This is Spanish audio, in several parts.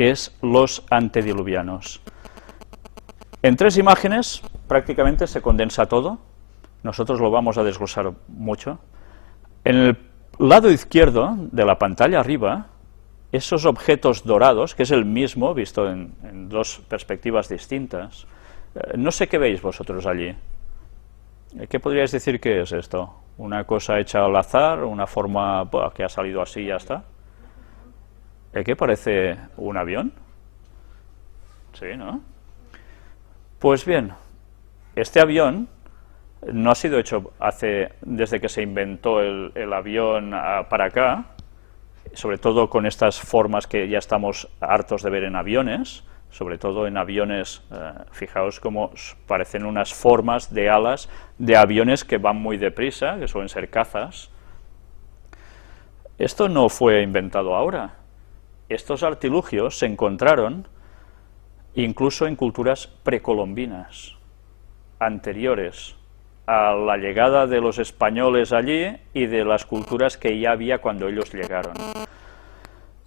que es los antediluvianos. En 3 imágenes prácticamente se condensa todo, nosotros lo vamos a desglosar mucho. En el lado izquierdo de la pantalla arriba, esos objetos dorados, que es el mismo, visto en 2 perspectivas distintas, no sé qué veis vosotros allí. ¿Qué podríais decir que es esto? ¿Una cosa hecha al azar? ¿Una forma que ha salido así y ya está? ¿Qué parece un avión? Sí, ¿no? Pues bien, este avión no ha sido hecho desde que se inventó el avión para acá, sobre todo con estas formas que ya estamos hartos de ver en aviones, sobre todo en aviones, fijaos cómo parecen unas formas de alas de aviones que van muy deprisa, que suelen ser cazas. Esto no fue inventado ahora. Estos artilugios se encontraron incluso en culturas precolombinas, anteriores a la llegada de los españoles allí y de las culturas que ya había cuando ellos llegaron.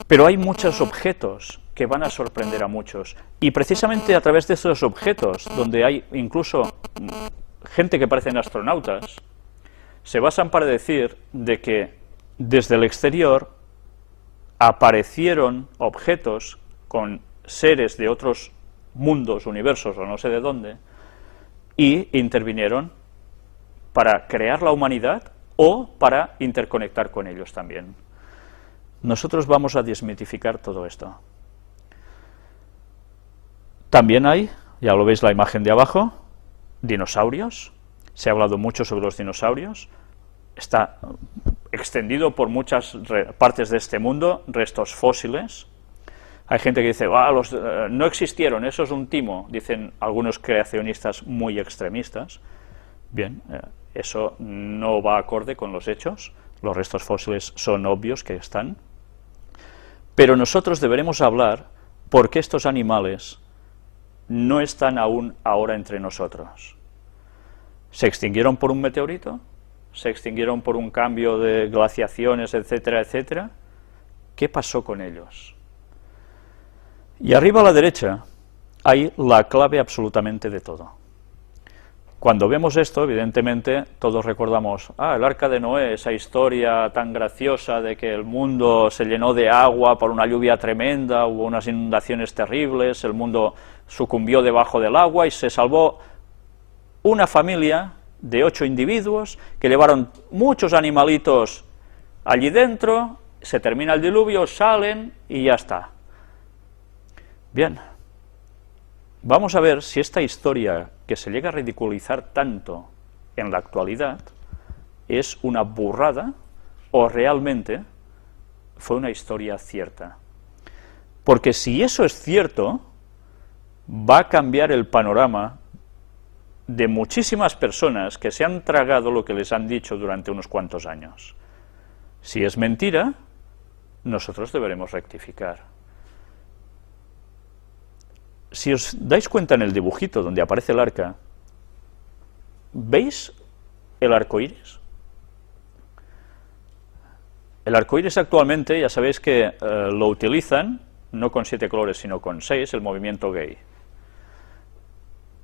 Pero hay muchos objetos que van a sorprender a muchos, y precisamente a través de esos objetos, donde hay incluso gente que parecen astronautas, se basan para decir de que desde el exterior aparecieron objetos con seres de otros mundos, universos o no sé de dónde, y intervinieron para crear la humanidad o para interconectar con ellos también. Nosotros vamos a desmitificar todo esto. También hay, ya lo veis la imagen de abajo, dinosaurios. Se ha hablado mucho sobre los dinosaurios. Está extendido por muchas partes de este mundo, restos fósiles. Hay gente que dice, no existieron, eso es un timo, dicen algunos creacionistas muy extremistas. Bien, eso no va acorde con los hechos, los restos fósiles son obvios que están, pero nosotros deberemos hablar por qué estos animales no están aún ahora entre nosotros. ¿Se extinguieron por un meteorito? ¿Se extinguieron por un cambio de glaciaciones, etcétera, etcétera? ¿Qué pasó con ellos? Y arriba a la derecha hay la clave absolutamente de todo. Cuando vemos esto, evidentemente, todos recordamos, el Arca de Noé, esa historia tan graciosa de que el mundo se llenó de agua por una lluvia tremenda, hubo unas inundaciones terribles, el mundo sucumbió debajo del agua y se salvó una familia de 8 individuos que llevaron muchos animalitos allí dentro, se termina el diluvio, salen y ya está. Bien, vamos a ver si esta historia que se llega a ridiculizar tanto en la actualidad es una burrada o realmente fue una historia cierta. Porque si eso es cierto, va a cambiar el panorama de muchísimas personas que se han tragado lo que les han dicho durante unos cuantos años. Si es mentira, nosotros deberemos rectificar. Si os dais cuenta en el dibujito donde aparece el arca, ¿veis el arco iris? El arco iris actualmente, ya sabéis que lo utilizan, no con 7 colores, sino con 6, el movimiento gay.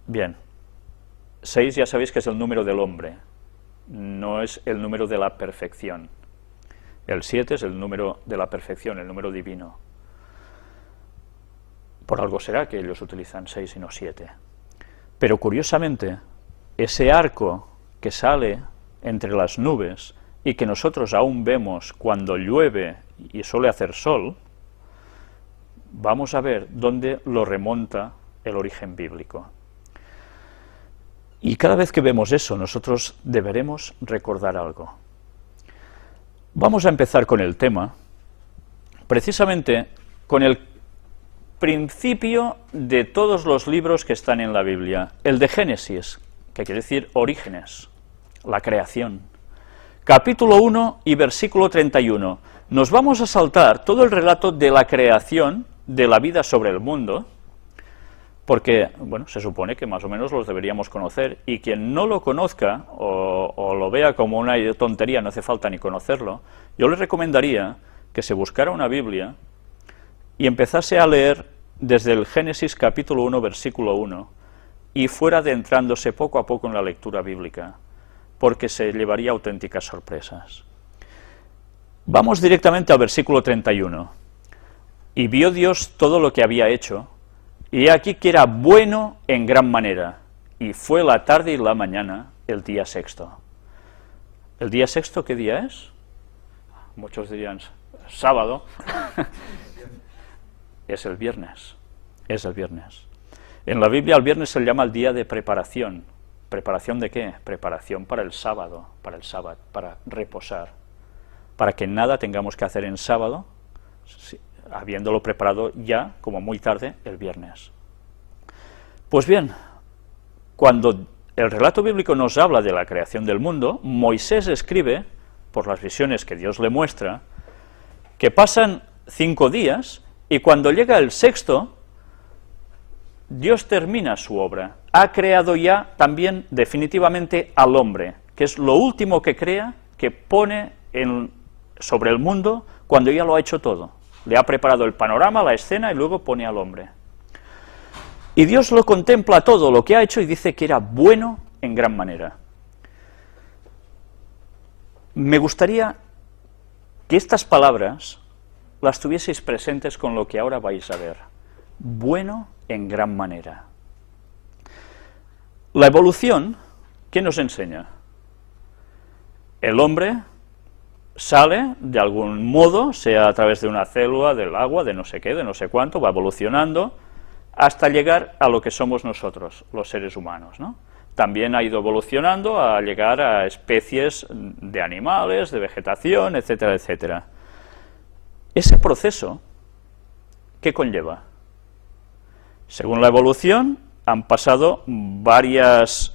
Bien, 6 ya sabéis que es el número del hombre, no es el número de la perfección. El 7 es el número de la perfección, el número divino. Por algo será que ellos utilizan 6 y no 7. Pero curiosamente, ese arco que sale entre las nubes y que nosotros aún vemos cuando llueve y suele hacer sol, vamos a ver dónde lo remonta el origen bíblico. Y cada vez que vemos eso, nosotros deberemos recordar algo. Vamos a empezar con el tema, precisamente con el principio de todos los libros que están en la Biblia, el de Génesis, que quiere decir orígenes, la creación. Capítulo 1 y versículo 31. Nos vamos a saltar todo el relato de la creación de la vida sobre el mundo, porque, bueno, se supone que más o menos los deberíamos conocer, y quien no lo conozca o lo vea como una tontería, no hace falta ni conocerlo, yo le recomendaría que se buscara una Biblia y empezase a leer desde el Génesis capítulo 1, versículo 1, y fuera adentrándose poco a poco en la lectura bíblica, porque se llevaría auténticas sorpresas. Vamos directamente al versículo 31. Y vio Dios todo lo que había hecho, y he aquí que era bueno en gran manera, y fue la tarde y la mañana el día sexto. ¿El día sexto qué día es? Muchos dirían sábado. Es el viernes. Es el viernes. En la Biblia el viernes se le llama el día de preparación. ¿Preparación de qué? Preparación para el sábado, para reposar. Para que nada tengamos que hacer en sábado, habiéndolo preparado ya, como muy tarde, el viernes. Pues bien, cuando el relato bíblico nos habla de la creación del mundo, Moisés escribe, por las visiones que Dios le muestra, que pasan 5 días, y cuando llega el sexto, Dios termina su obra. Ha creado ya también definitivamente al hombre, que es lo último que crea, que pone sobre el mundo cuando ya lo ha hecho todo. Le ha preparado el panorama, la escena, y luego pone al hombre. Y Dios lo contempla todo lo que ha hecho y dice que era bueno en gran manera. Me gustaría que estas palabras las tuvieseis presentes con lo que ahora vais a ver. Bueno en gran manera. La evolución, ¿qué nos enseña? El hombre sale de algún modo, sea a través de una célula, del agua, de no sé qué, de no sé cuánto, va evolucionando, hasta llegar a lo que somos nosotros, los seres humanos, ¿no? También ha ido evolucionando a llegar a especies de animales, de vegetación, etcétera, etcétera. Ese proceso, ¿qué conlleva? Según la evolución, han pasado varios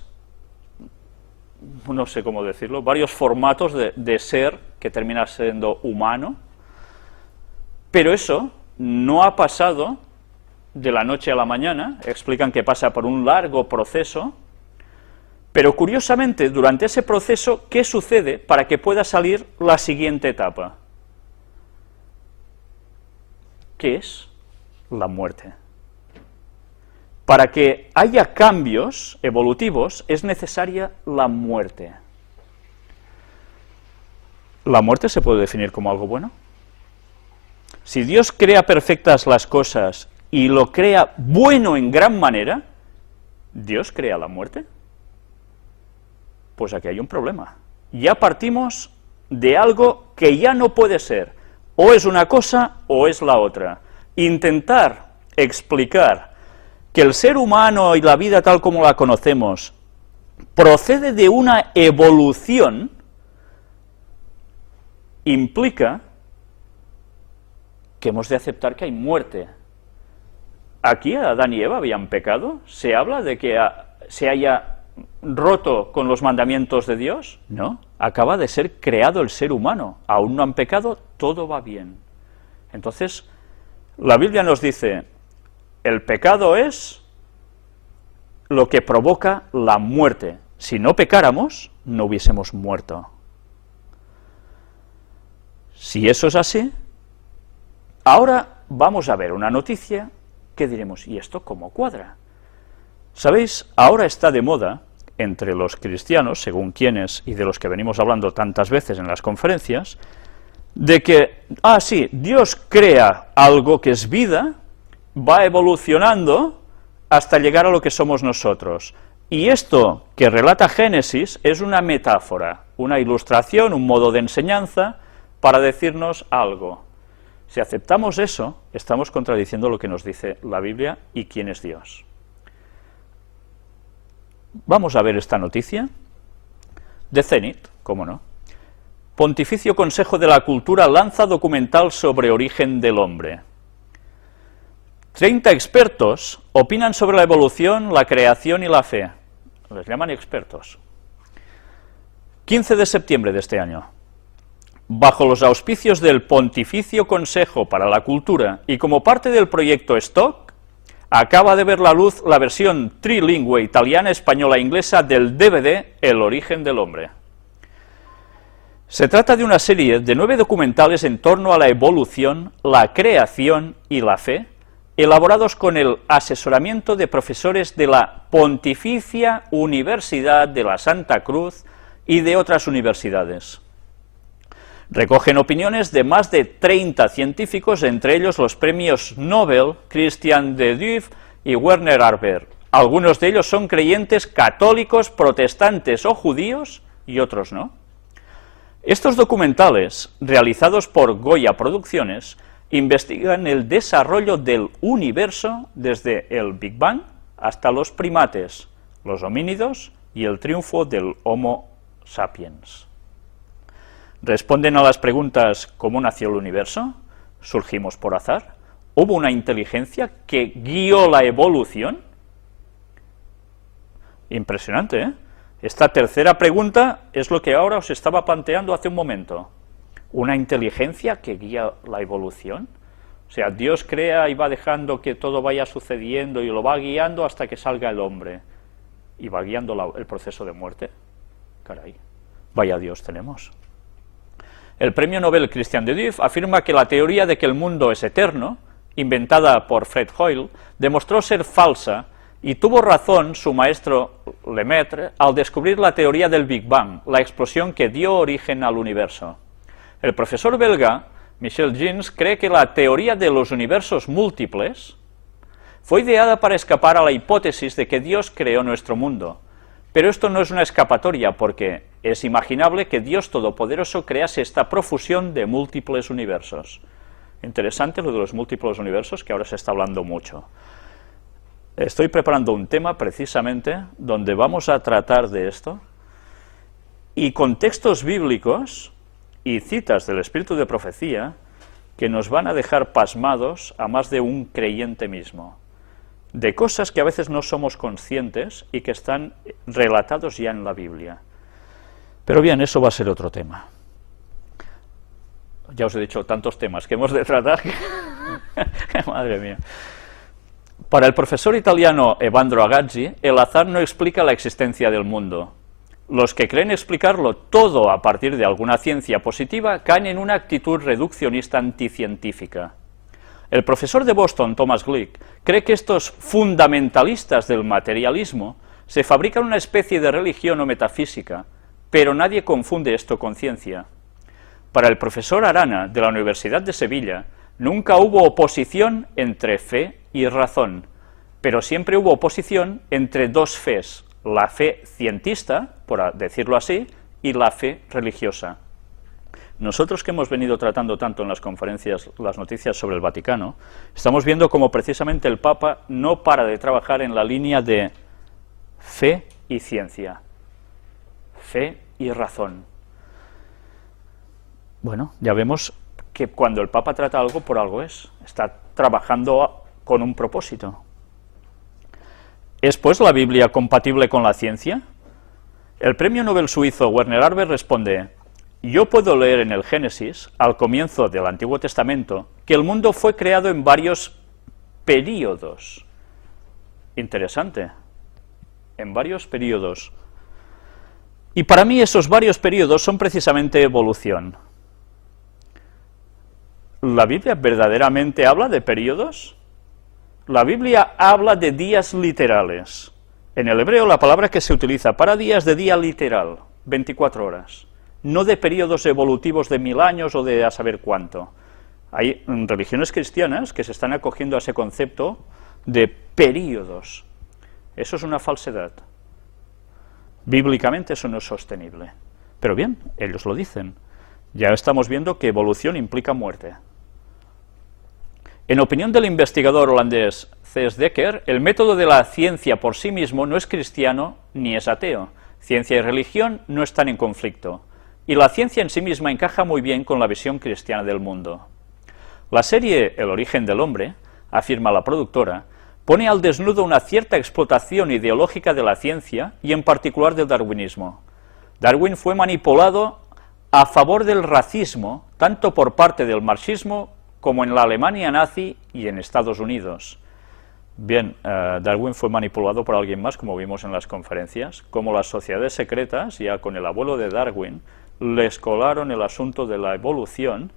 formatos de ser que termina siendo humano, pero eso no ha pasado de la noche a la mañana. Explican que pasa por un largo proceso, pero curiosamente, durante ese proceso, ¿qué sucede para que pueda salir la siguiente etapa? ¿Qué es? La muerte. Para que haya cambios evolutivos es necesaria la muerte. ¿La muerte se puede definir como algo bueno? Si Dios crea perfectas las cosas y lo crea bueno en gran manera, ¿Dios crea la muerte? Pues aquí hay un problema. Ya partimos de algo que ya no puede ser. O es una cosa o es la otra. Intentar explicar que el ser humano y la vida tal como la conocemos procede de una evolución implica que hemos de aceptar que hay muerte. Aquí Adán y Eva habían pecado. ¿Se habla de que se haya roto con los mandamientos de Dios? No, acaba de ser creado el ser humano. Aún no han pecado, todo va bien. Entonces, la Biblia nos dice, el pecado es lo que provoca la muerte. Si no pecáramos, no hubiésemos muerto. Si eso es así, ahora vamos a ver una noticia que diremos, ¿y esto cómo cuadra? ¿Sabéis? Ahora está de moda entre los cristianos, según quienes, y de los que venimos hablando tantas veces en las conferencias, de que, sí, Dios crea algo que es vida, va evolucionando hasta llegar a lo que somos nosotros. Y esto que relata Génesis es una metáfora, una ilustración, un modo de enseñanza para decirnos algo. Si aceptamos eso, estamos contradiciendo lo que nos dice la Biblia y quién es Dios. Vamos a ver esta noticia de Zenit, cómo no. Pontificio Consejo de la Cultura lanza documental sobre origen del hombre. 30 expertos opinan sobre la evolución, la creación y la fe. Les llaman expertos. 15 de septiembre de este año. Bajo los auspicios del Pontificio Consejo para la Cultura y como parte del proyecto STOCK, acaba de ver la luz la versión trilingüe italiana, española e inglesa del DVD El origen del hombre. Se trata de una serie de 9 documentales en torno a la evolución, la creación y la fe, elaborados con el asesoramiento de profesores de la Pontificia Universidad de la Santa Cruz y de otras universidades. Recogen opiniones de más de 30 científicos, entre ellos los premios Nobel Christian de Duve y Werner Arber. Algunos de ellos son creyentes católicos, protestantes o judíos, y otros no. Estos documentales, realizados por Goya Producciones, investigan el desarrollo del universo desde el Big Bang hasta los primates, los homínidos y el triunfo del Homo sapiens. Responden a las preguntas: ¿cómo nació el universo? ¿Surgimos por azar? ¿Hubo una inteligencia que guió la evolución? Impresionante, ¿eh? Esta tercera pregunta es lo que ahora os estaba planteando hace un momento. ¿Una inteligencia que guía la evolución? O sea, Dios crea y va dejando que todo vaya sucediendo y lo va guiando hasta que salga el hombre. Y va guiando el proceso de muerte. Caray, vaya Dios tenemos. El premio Nobel Christian de Duve afirma que la teoría de que el mundo es eterno, inventada por Fred Hoyle, demostró ser falsa, y tuvo razón su maestro Lemaitre al descubrir la teoría del Big Bang, la explosión que dio origen al universo. El profesor belga Michel Jeans cree que la teoría de los universos múltiples fue ideada para escapar a la hipótesis de que Dios creó nuestro mundo. Pero esto no es una escapatoria, porque es imaginable que Dios Todopoderoso crease esta profusión de múltiples universos. Interesante lo de los múltiples universos, que ahora se está hablando mucho. Estoy preparando un tema precisamente donde vamos a tratar de esto, y con textos bíblicos y citas del Espíritu de Profecía que nos van a dejar pasmados a más de un creyente mismo, de cosas que a veces no somos conscientes y que están relatados ya en la Biblia. Pero bien, eso va a ser otro tema. Ya os he dicho tantos temas que hemos de tratar. Madre mía. Para el profesor italiano Evandro Agazzi, el azar no explica la existencia del mundo. Los que creen explicarlo todo a partir de alguna ciencia positiva caen en una actitud reduccionista anticientífica. El profesor de Boston, Thomas Glick, cree que estos fundamentalistas del materialismo se fabrican una especie de religión o metafísica, pero nadie confunde esto con ciencia. Para el profesor Arana, de la Universidad de Sevilla, nunca hubo oposición entre fe y razón, pero siempre hubo oposición entre dos fes, la fe cientista, por decirlo así, y la fe religiosa. Nosotros que hemos venido tratando tanto en las conferencias las noticias sobre el Vaticano, estamos viendo cómo precisamente el Papa no para de trabajar en la línea de fe y ciencia, fe y razón. Bueno, ya vemos que cuando el Papa trata algo, por algo es, está trabajando con un propósito. ¿Es pues la Biblia compatible con la ciencia? El premio Nobel suizo Werner Arber responde: yo puedo leer en el Génesis, al comienzo del Antiguo Testamento, que el mundo fue creado en varios períodos. Interesante, en varios períodos. Y para mí esos varios períodos son precisamente evolución. ¿La Biblia verdaderamente habla de períodos? La Biblia habla de días literales. En el hebreo la palabra que se utiliza para día es de día literal, 24 horas, no de períodos evolutivos de 1000 años o de a saber cuánto. Hay religiones cristianas que se están acogiendo a ese concepto de períodos. Eso es una falsedad. Bíblicamente eso no es sostenible. Pero bien, ellos lo dicen. Ya estamos viendo que evolución implica muerte. En opinión del investigador holandés C.S. Dekker, el método de la ciencia por sí mismo no es cristiano ni es ateo. Ciencia y religión no están en conflicto, y la ciencia en sí misma encaja muy bien con la visión cristiana del mundo. La serie El origen del hombre, afirma la productora, pone al desnudo una cierta explotación ideológica de la ciencia y en particular del darwinismo. Darwin fue manipulado a favor del racismo, tanto por parte del marxismo como en la Alemania nazi y en Estados Unidos. Bien, Darwin fue manipulado por alguien más, como vimos en las conferencias, como las sociedades secretas, ya con el abuelo de Darwin, les colaron el asunto de la evolución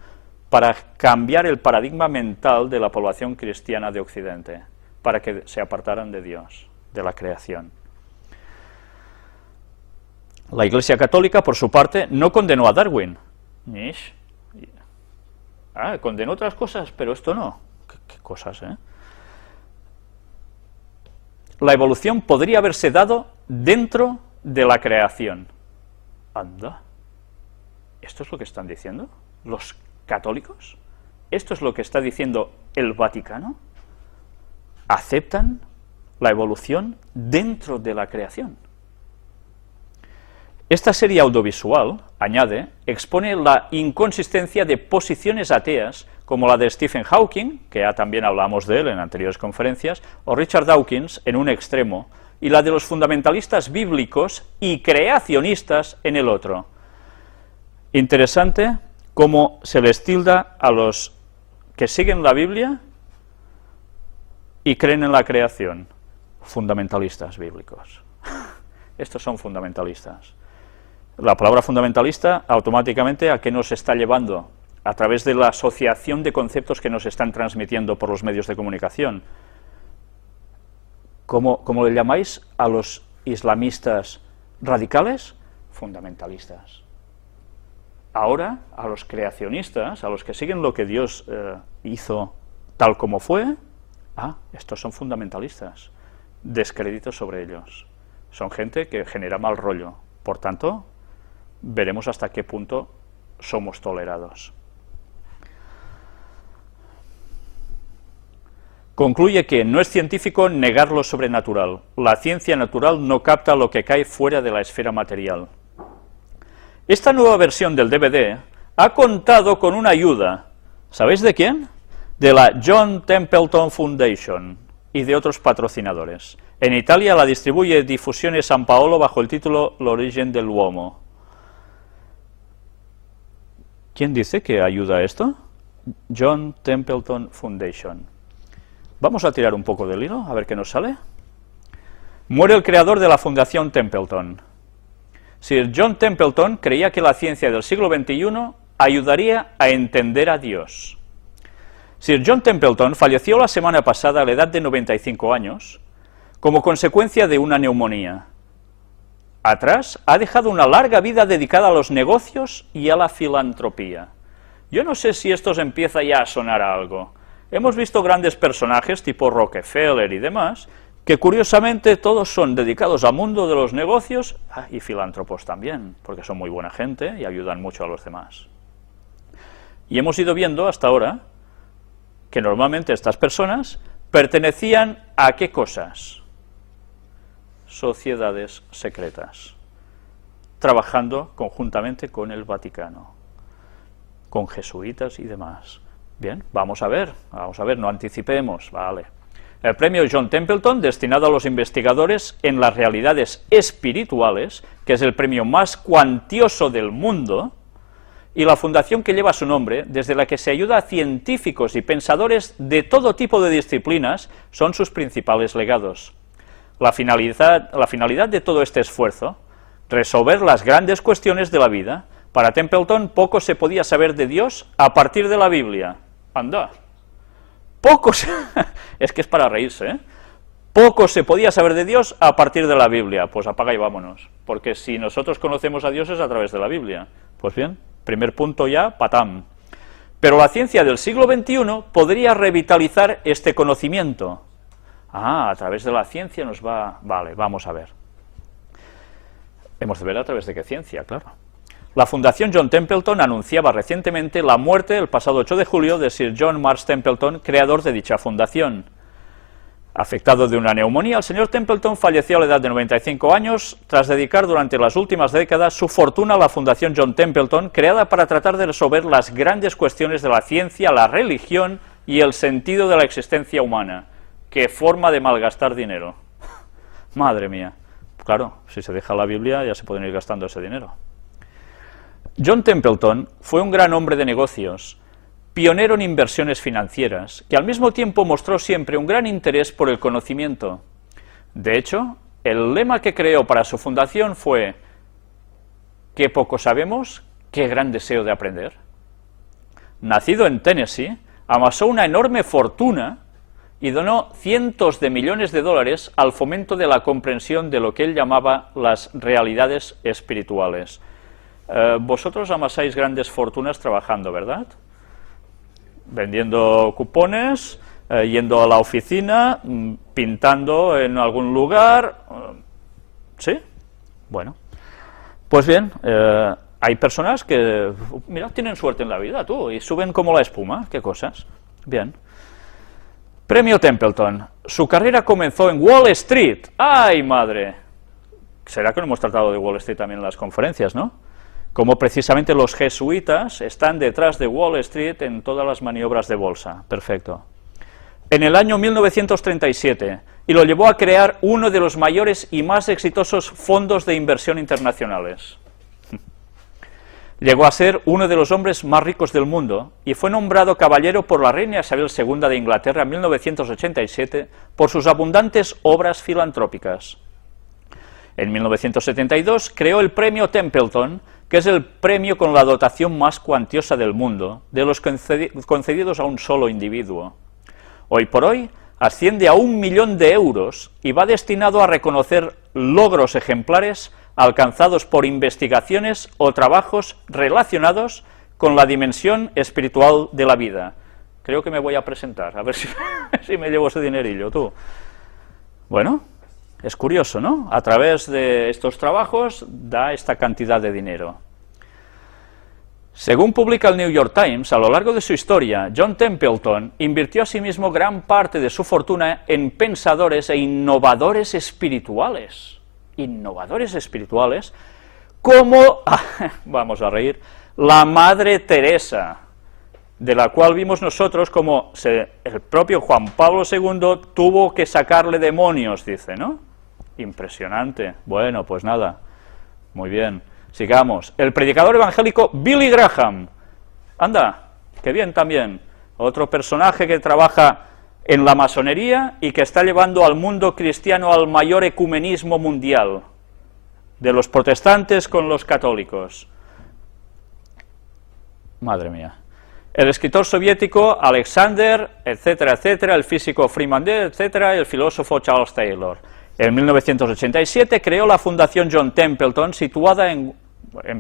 para cambiar el paradigma mental de la población cristiana de Occidente, para que se apartaran de Dios, de la creación. La Iglesia Católica, por su parte, no condenó a Darwin. Condenó otras cosas, pero esto no. ¿Qué cosas, eh? La evolución podría haberse dado dentro de la creación. Anda. ¿Esto es lo que están diciendo los católicos? ¿Esto es lo que está diciendo el Vaticano? ¿Aceptan la evolución dentro de la creación? Esta serie audiovisual, añade, expone la inconsistencia de posiciones ateas como la de Stephen Hawking, que ya también hablamos de él en anteriores conferencias, o Richard Dawkins en un extremo, y la de los fundamentalistas bíblicos y creacionistas en el otro. Interesante cómo se les tilda a los que siguen la Biblia y creen en la creación, fundamentalistas bíblicos. Estos son fundamentalistas. La palabra fundamentalista, automáticamente, ¿a qué nos está llevando? A través de la asociación de conceptos que nos están transmitiendo por los medios de comunicación. ¿Cómo le llamáis a los islamistas radicales? Fundamentalistas. Ahora, a los creacionistas, a los que siguen lo que Dios hizo tal como fue, estos son fundamentalistas. Descrédito sobre ellos. Son gente que genera mal rollo. Por tanto, veremos hasta qué punto somos tolerados. Concluye que no es científico negar lo sobrenatural. La ciencia natural no capta lo que cae fuera de la esfera material. Esta nueva versión del DVD ha contado con una ayuda, ¿sabéis de quién? De la John Templeton Foundation y de otros patrocinadores. En Italia la distribuye Difusione San Paolo bajo el título L'origen dell'uomo. ¿Quién dice que ayuda a esto? John Templeton Foundation. Vamos a tirar un poco del hilo, a ver qué nos sale. Muere el creador de la Fundación Templeton. Sir John Templeton creía que la ciencia del siglo XXI ayudaría a entender a Dios. Sir John Templeton falleció la semana pasada a la edad de 95 años, como consecuencia de una neumonía. Atrás ha dejado una larga vida dedicada a los negocios y a la filantropía. Yo no sé si esto os empieza ya a sonar a algo. Hemos visto grandes personajes tipo Rockefeller y demás, que curiosamente todos son dedicados al mundo de los negocios y filántropos también, porque son muy buena gente y ayudan mucho a los demás. Y hemos ido viendo hasta ahora que normalmente estas personas pertenecían a ¿qué cosas? Sociedades secretas, trabajando conjuntamente con el Vaticano, con jesuitas y demás. Bien, vamos a ver, no anticipemos, vale. El premio John Templeton, destinado a los investigadores en las realidades espirituales, que es el premio más cuantioso del mundo, y la fundación que lleva su nombre, desde la que se ayuda a científicos y pensadores de todo tipo de disciplinas, son sus principales legados. La finalidad de todo este esfuerzo, resolver las grandes cuestiones de la vida. Para Templeton poco se podía saber de Dios a partir de la Biblia. Anda, es que es para reírse, ¿eh? Poco se podía saber de Dios a partir de la Biblia. Pues apaga y vámonos, porque si nosotros conocemos a Dios es a través de la Biblia. Pues bien, primer punto ya, patam. Pero la ciencia del siglo XXI podría revitalizar este conocimiento. A través de la ciencia nos va... Vale, vamos a ver. Hemos de ver a través de qué ciencia, claro. La Fundación John Templeton anunciaba recientemente la muerte el pasado 8 de julio de Sir John Marsh Templeton, creador de dicha fundación. Afectado de una neumonía, el señor Templeton falleció a la edad de 95 años tras dedicar durante las últimas décadas su fortuna a la Fundación John Templeton, creada para tratar de resolver las grandes cuestiones de la ciencia, la religión y el sentido de la existencia humana. ¡Qué forma de malgastar dinero! Madre mía. Claro, si se deja la Biblia ya se pueden ir gastando ese dinero. John Templeton fue un gran hombre de negocios, pionero en inversiones financieras, que al mismo tiempo mostró siempre un gran interés por el conocimiento. De hecho, el lema que creó para su fundación fue: «Qué poco sabemos, qué gran deseo de aprender. Nacido en Tennessee, amasó una enorme fortuna y donó cientos de millones de dólares al fomento de la comprensión de lo que él llamaba las realidades espirituales. Vosotros amasáis grandes fortunas trabajando, ¿verdad? Vendiendo cupones, yendo a la oficina, pintando en algún lugar. ¿Sí? Bueno. Pues bien, hay personas que, mira, tienen suerte en la vida, tú, y suben como la espuma. ¿Qué cosas? Bien. Premio Templeton. Su carrera comenzó en Wall Street. ¡Ay, madre! Será que no hemos tratado de Wall Street también en las conferencias, ¿no? Como precisamente los jesuitas están detrás de Wall Street en todas las maniobras de bolsa. Perfecto. En el año 1937, y lo llevó a crear uno de los mayores y más exitosos fondos de inversión internacionales. Llegó a ser uno de los hombres más ricos del mundo y fue nombrado caballero por la reina Isabel II de Inglaterra en 1987 por sus abundantes obras filantrópicas. En 1972 creó el Premio Templeton, que es el premio con la dotación más cuantiosa del mundo, de los concedidos a un solo individuo. Hoy por hoy asciende a 1 millón de euros y va destinado a reconocer logros ejemplares alcanzados por investigaciones o trabajos relacionados con la dimensión espiritual de la vida. Creo que me voy a presentar, a ver si me llevo ese dinerillo, tú. Bueno, es curioso, ¿no? A través de estos trabajos da esta cantidad de dinero. Según publica el New York Times, a lo largo de su historia, John Templeton invirtió asimismo gran parte de su fortuna en pensadores e innovadores espirituales. Innovadores espirituales, como, vamos a reír, la Madre Teresa, de la cual vimos nosotros como el propio Juan Pablo II tuvo que sacarle demonios, dice, ¿no? Impresionante. Bueno, pues nada, muy bien. Sigamos. El predicador evangélico Billy Graham. Anda, qué bien también. Otro personaje que trabaja en la masonería y que está llevando al mundo cristiano al mayor ecumenismo mundial, de los protestantes con los católicos. Madre mía. El escritor soviético Alexander, etcétera, etcétera, el físico Freeman, etcétera, el filósofo Charles Taylor. En 1987 creó la Fundación John Templeton, situada en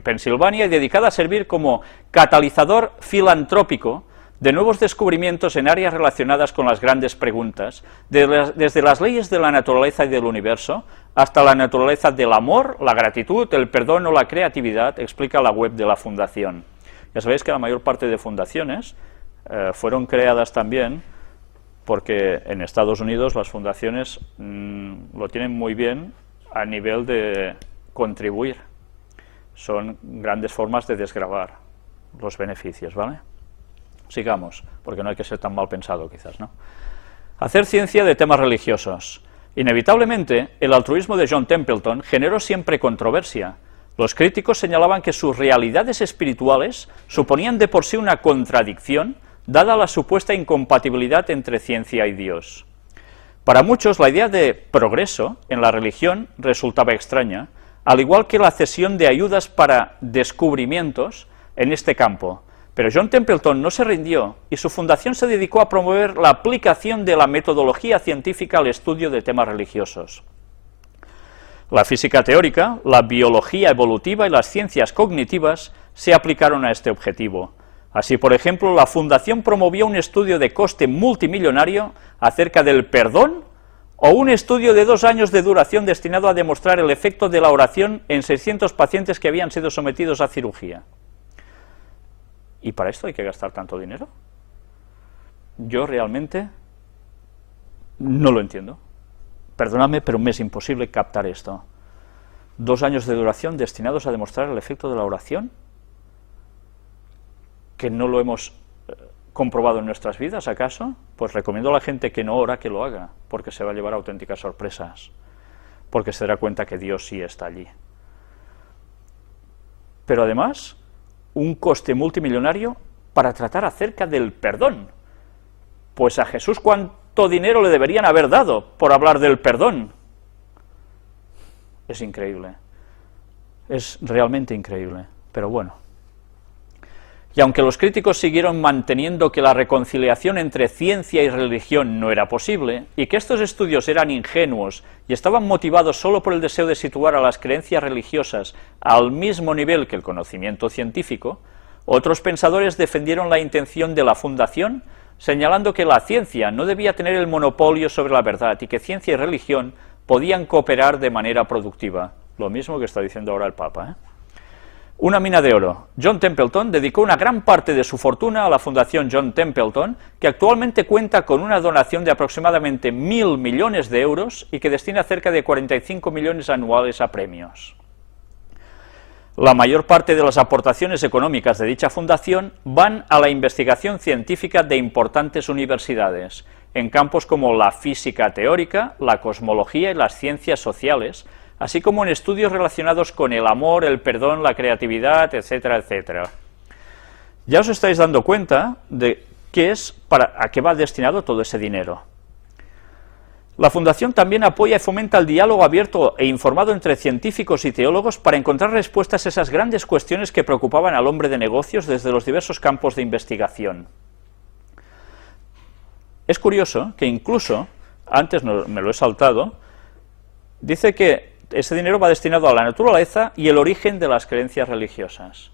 Pensilvania y dedicada a servir como catalizador filantrópico de nuevos descubrimientos en áreas relacionadas con las grandes preguntas, desde las leyes de la naturaleza y del universo hasta la naturaleza del amor, la gratitud, el perdón o la creatividad, explica la web de la Fundación. Ya sabéis que la mayor parte de fundaciones fueron creadas también porque en Estados Unidos las fundaciones lo tienen muy bien a nivel de contribuir. Son grandes formas de desgravar los beneficios, ¿vale? Sigamos, porque no hay que ser tan mal pensado quizás, ¿no? Hacer ciencia de temas religiosos. Inevitablemente, el altruismo de John Templeton generó siempre controversia. Los críticos señalaban que sus realidades espirituales suponían de por sí una contradicción, dada la supuesta incompatibilidad entre ciencia y Dios. Para muchos, la idea de progreso en la religión resultaba extraña, al igual que la cesión de ayudas para descubrimientos en este campo. Pero John Templeton no se rindió y su fundación se dedicó a promover la aplicación de la metodología científica al estudio de temas religiosos. La física teórica, la biología evolutiva y las ciencias cognitivas se aplicaron a este objetivo. Así, por ejemplo, la Fundación promovió un estudio de coste multimillonario acerca del perdón o un estudio de 2 años de duración destinado a demostrar el efecto de la oración en 600 pacientes que habían sido sometidos a cirugía. ¿Y para esto hay que gastar tanto dinero? Yo realmente no lo entiendo. Perdóname, pero me es imposible captar esto. 2 años de duración destinados a demostrar el efecto de la oración, que no lo hemos comprobado en nuestras vidas, ¿acaso? Pues recomiendo a la gente que no ora que lo haga, porque se va a llevar auténticas sorpresas, porque se dará cuenta que Dios sí está allí. Pero además, un coste multimillonario para tratar acerca del perdón. Pues a Jesús, ¿cuánto dinero le deberían haber dado por hablar del perdón? Es increíble. Es realmente increíble. Pero bueno, Y aunque los críticos siguieron manteniendo que la reconciliación entre ciencia y religión no era posible, y que estos estudios eran ingenuos y estaban motivados solo por el deseo de situar a las creencias religiosas al mismo nivel que el conocimiento científico, otros pensadores defendieron la intención de la Fundación, señalando que la ciencia no debía tener el monopolio sobre la verdad y que ciencia y religión podían cooperar de manera productiva. Lo mismo que está diciendo ahora el Papa, ¿eh? Una mina de oro. John Templeton dedicó una gran parte de su fortuna a la Fundación John Templeton, que actualmente cuenta con una donación de aproximadamente 1.000 millones de euros y que destina cerca de 45 millones anuales a premios. La mayor parte de las aportaciones económicas de dicha fundación van a la investigación científica de importantes universidades, en campos como la física teórica, la cosmología y las ciencias sociales, así como en estudios relacionados con el amor, el perdón, la creatividad, etcétera, etcétera. Ya os estáis dando cuenta de a qué va destinado todo ese dinero. La Fundación también apoya y fomenta el diálogo abierto e informado entre científicos y teólogos para encontrar respuestas a esas grandes cuestiones que preocupaban al hombre de negocios desde los diversos campos de investigación. Es curioso que incluso, antes me lo he saltado, dice que ese dinero va destinado a la naturaleza y el origen de las creencias religiosas.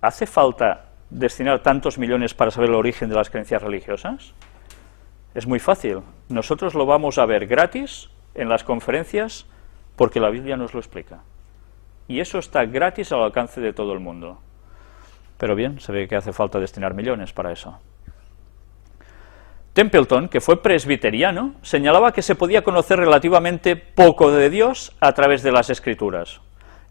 ¿Hace falta destinar tantos millones para saber el origen de las creencias religiosas? Es muy fácil. Nosotros lo vamos a ver gratis en las conferencias porque la Biblia nos lo explica. Y eso está gratis al alcance de todo el mundo. Pero bien, se ve que hace falta destinar millones para eso. Templeton, que fue presbiteriano, señalaba que se podía conocer relativamente poco de Dios a través de las Escrituras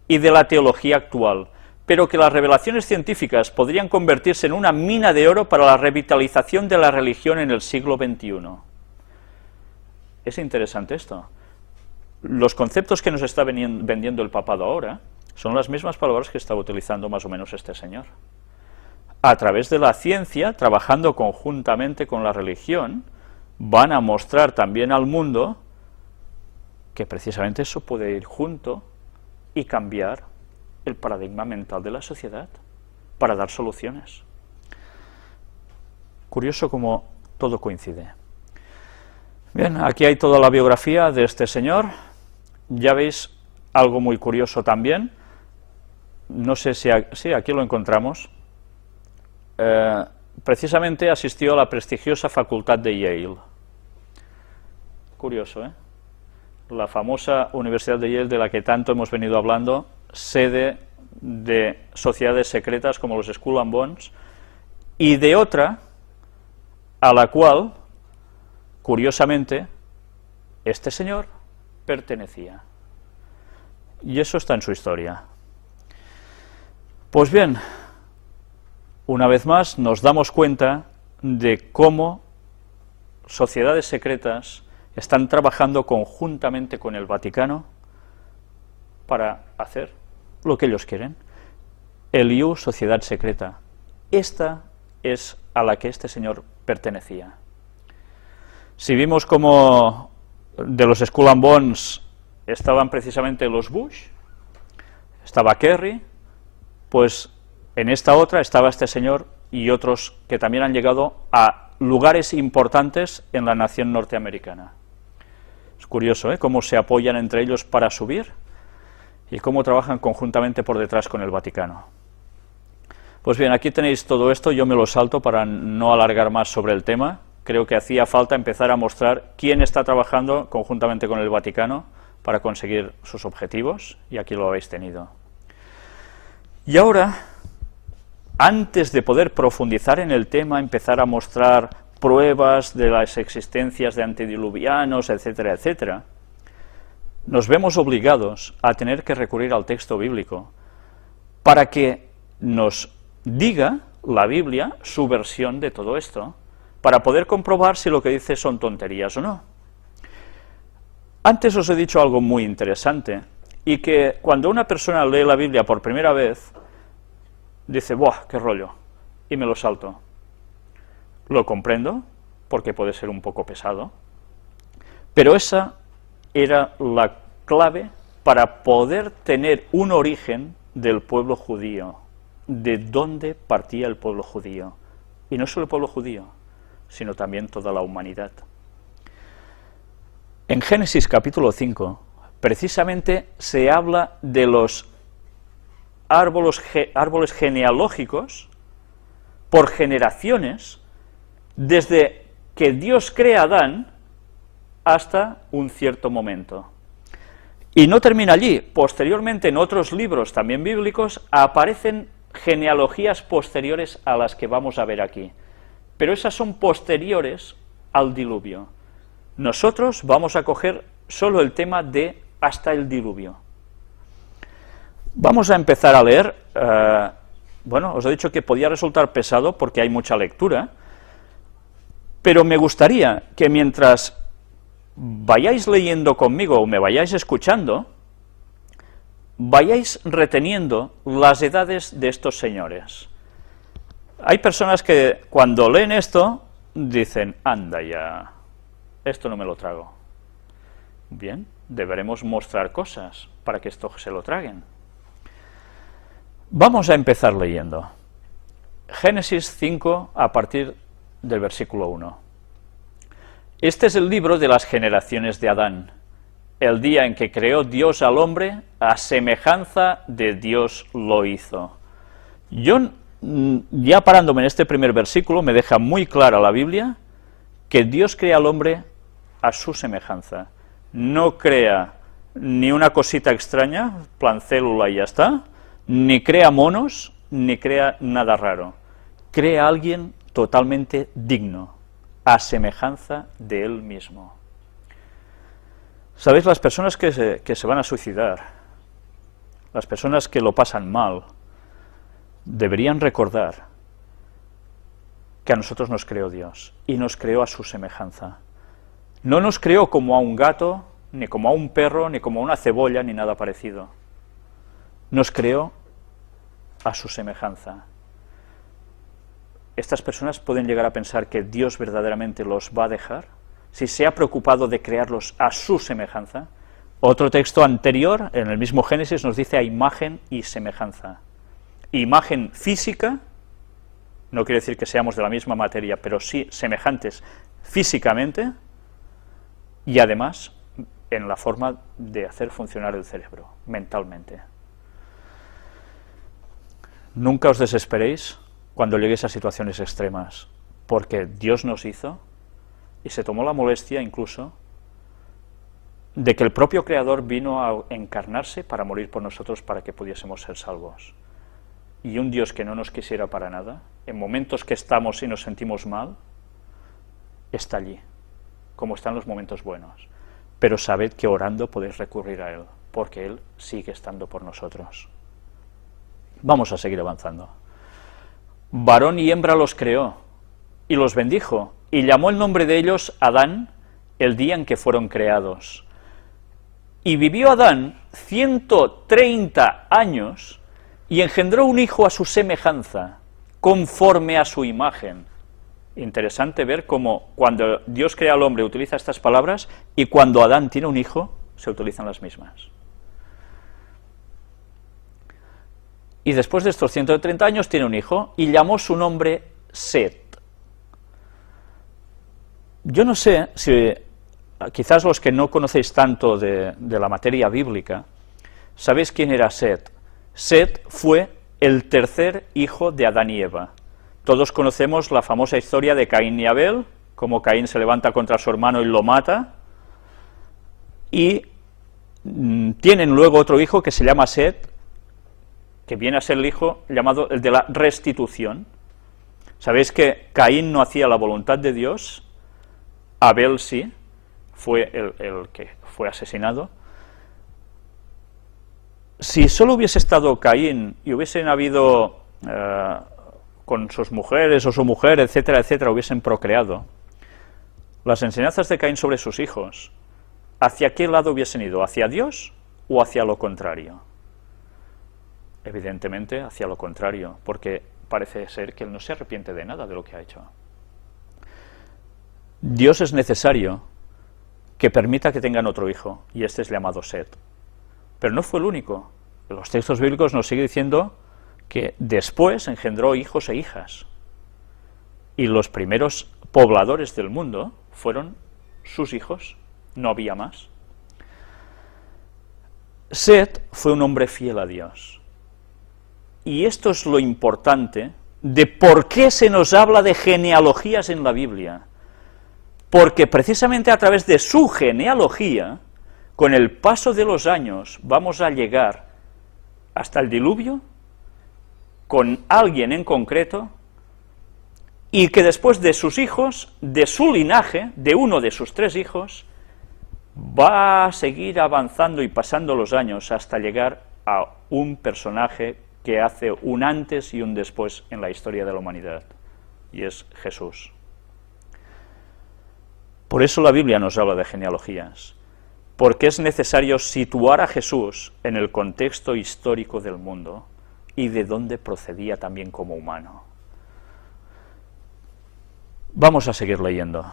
y de la teología actual, pero que las revelaciones científicas podrían convertirse en una mina de oro para la revitalización de la religión en el siglo XXI. Es interesante esto. Los conceptos que nos está vendiendo el papado ahora son las mismas palabras que estaba utilizando más o menos este señor. A través de la ciencia, trabajando conjuntamente con la religión, van a mostrar también al mundo que precisamente eso puede ir junto y cambiar el paradigma mental de la sociedad para dar soluciones. Curioso cómo todo coincide. Bien, aquí hay toda la biografía de este señor. Ya veis algo muy curioso también. No sé si aquí lo encontramos. Precisamente asistió a la prestigiosa facultad de Yale. Curioso, ¿eh? La famosa Universidad de Yale de la que tanto hemos venido hablando, sede de sociedades secretas como los Skull and Bones, y de otra a la cual, curiosamente, este señor pertenecía. Y eso está en su historia. Pues bien, una vez más nos damos cuenta de cómo sociedades secretas están trabajando conjuntamente con el Vaticano para hacer lo que ellos quieren. El IU, sociedad secreta. Esta es a la que este señor pertenecía. Si vimos cómo de los Skull and Bones estaban precisamente los Bush, estaba Kerry, pues en esta otra estaba este señor y otros que también han llegado a lugares importantes en la nación norteamericana. Es curioso, ¿eh?, cómo se apoyan entre ellos para subir y cómo trabajan conjuntamente por detrás con el Vaticano. Pues bien, aquí tenéis todo esto, yo me lo salto para no alargar más sobre el tema. Creo que hacía falta empezar a mostrar quién está trabajando conjuntamente con el Vaticano para conseguir sus objetivos, y aquí lo habéis tenido. Y ahora, antes de poder profundizar en el tema, empezar a mostrar pruebas de las existencias de antediluvianos, etcétera, etcétera, nos vemos obligados a tener que recurrir al texto bíblico para que nos diga la Biblia su versión de todo esto, para poder comprobar si lo que dice son tonterías o no. Antes os he dicho algo muy interesante, y que cuando una persona lee la Biblia por primera vez, dice, ¡buah, qué rollo!, y me lo salto. Lo comprendo, porque puede ser un poco pesado, pero esa era la clave para poder tener un origen del pueblo judío, de dónde partía el pueblo judío. Y no solo el pueblo judío, sino también toda la humanidad. En Génesis capítulo 5, precisamente se habla de los árboles genealógicos por generaciones, desde que Dios crea a Adán hasta un cierto momento. Y no termina allí. Posteriormente, en otros libros también bíblicos, aparecen genealogías posteriores a las que vamos a ver aquí. Pero esas son posteriores al diluvio. Nosotros vamos a coger solo el tema de hasta el diluvio. Vamos a empezar a leer. Bueno, os he dicho que podía resultar pesado porque hay mucha lectura, pero me gustaría que mientras vayáis leyendo conmigo o me vayáis escuchando, vayáis reteniendo las edades de estos señores. Hay personas que cuando leen esto dicen, anda ya, esto no me lo trago. Bien, deberemos mostrar cosas para que esto se lo traguen. Vamos a empezar leyendo. Génesis 5 a partir del versículo 1. Este es el libro de las generaciones de Adán, el día en que creó Dios al hombre, a semejanza de Dios lo hizo. Yo, ya parándome en este primer versículo, me deja muy clara la Biblia que Dios crea al hombre a su semejanza. No crea ni una cosita extraña, plan célula y ya está, ni crea monos, ni crea nada raro. Crea a alguien totalmente digno, a semejanza de él mismo. ¿Sabéis? Las personas que se van a suicidar, las personas que lo pasan mal, deberían recordar que a nosotros nos creó Dios, y nos creó a su semejanza. No nos creó como a un gato, ni como a un perro, ni como a una cebolla, ni nada parecido. Nos creó a su semejanza. Estas personas pueden llegar a pensar que Dios verdaderamente los va a dejar, si se ha preocupado de crearlos a su semejanza. Otro texto anterior, en el mismo Génesis, nos dice a imagen y semejanza. Imagen física, no quiere decir que seamos de la misma materia, pero sí semejantes físicamente, y además en la forma de hacer funcionar el cerebro, mentalmente. Nunca os desesperéis cuando lleguéis a situaciones extremas, porque Dios nos hizo y se tomó la molestia incluso de que el propio Creador vino a encarnarse para morir por nosotros para que pudiésemos ser salvos. Y un Dios que no nos quisiera para nada, en momentos que estamos y nos sentimos mal, está allí, como están los momentos buenos. Pero sabed que orando podéis recurrir a Él, porque Él sigue estando por nosotros. Vamos a seguir avanzando. Varón y hembra los creó, y los bendijo, y llamó el nombre de ellos Adán, el día en que fueron creados. Y vivió Adán 130 años, y engendró un hijo a su semejanza, conforme a su imagen. Interesante ver cómo cuando Dios crea al hombre utiliza estas palabras, y cuando Adán tiene un hijo, se utilizan las mismas. Y después de estos 130 años tiene un hijo, y llamó su nombre Set. Yo no sé si, quizás los que no conocéis tanto de la materia bíblica, sabéis quién era Set. Set fue el tercer hijo de Adán y Eva. Todos conocemos la famosa historia de Caín y Abel, cómo Caín se levanta contra su hermano y lo mata, y tienen luego otro hijo que se llama Set, que viene a ser el hijo llamado el de la restitución. Sabéis que Caín no hacía la voluntad de Dios, Abel sí, fue el que fue asesinado. Si solo hubiese estado Caín y hubiesen habido, con sus mujeres o su mujer, etcétera, etcétera, hubiesen procreado, las enseñanzas de Caín sobre sus hijos, ¿hacia qué lado hubiesen ido? ¿Hacia Dios o hacia lo contrario? Evidentemente hacia lo contrario, porque parece ser que él no se arrepiente de nada de lo que ha hecho. Dios es necesario que permita que tengan otro hijo, y este es llamado Set. Pero no fue el único. Los textos bíblicos nos sigue diciendo que después engendró hijos e hijas. Y los primeros pobladores del mundo fueron sus hijos, no había más. Set fue un hombre fiel a Dios. Y esto es lo importante de por qué se nos habla de genealogías en la Biblia. Porque precisamente a través de su genealogía, con el paso de los años, vamos a llegar hasta el diluvio, con alguien en concreto, y que después de sus hijos, de su linaje, de uno de sus 3 hijos, va a seguir avanzando y pasando los años hasta llegar a un personaje que hace un antes y un después en la historia de la humanidad, y es Jesús. Por eso la Biblia nos habla de genealogías, porque es necesario situar a Jesús en el contexto histórico del mundo y de dónde procedía también como humano. Vamos a seguir leyendo.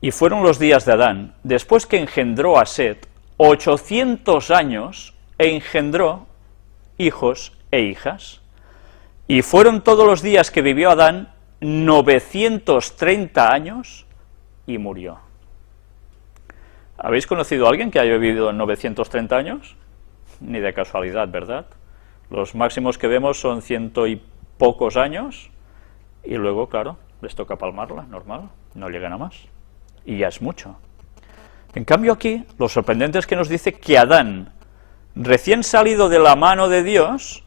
Y fueron los días de Adán, después que engendró a Set, 800 años, e engendró hijos e hijas. Y fueron todos los días que vivió Adán 930 años y murió. ¿Habéis conocido a alguien que haya vivido 930 años? Ni de casualidad, ¿verdad? Los máximos que vemos son 100 y pocos años, y luego, claro, les toca palmarla, normal, no llegan a más. Y ya es mucho. En cambio aquí, lo sorprendente es que nos dice que Adán, recién salido de la mano de Dios,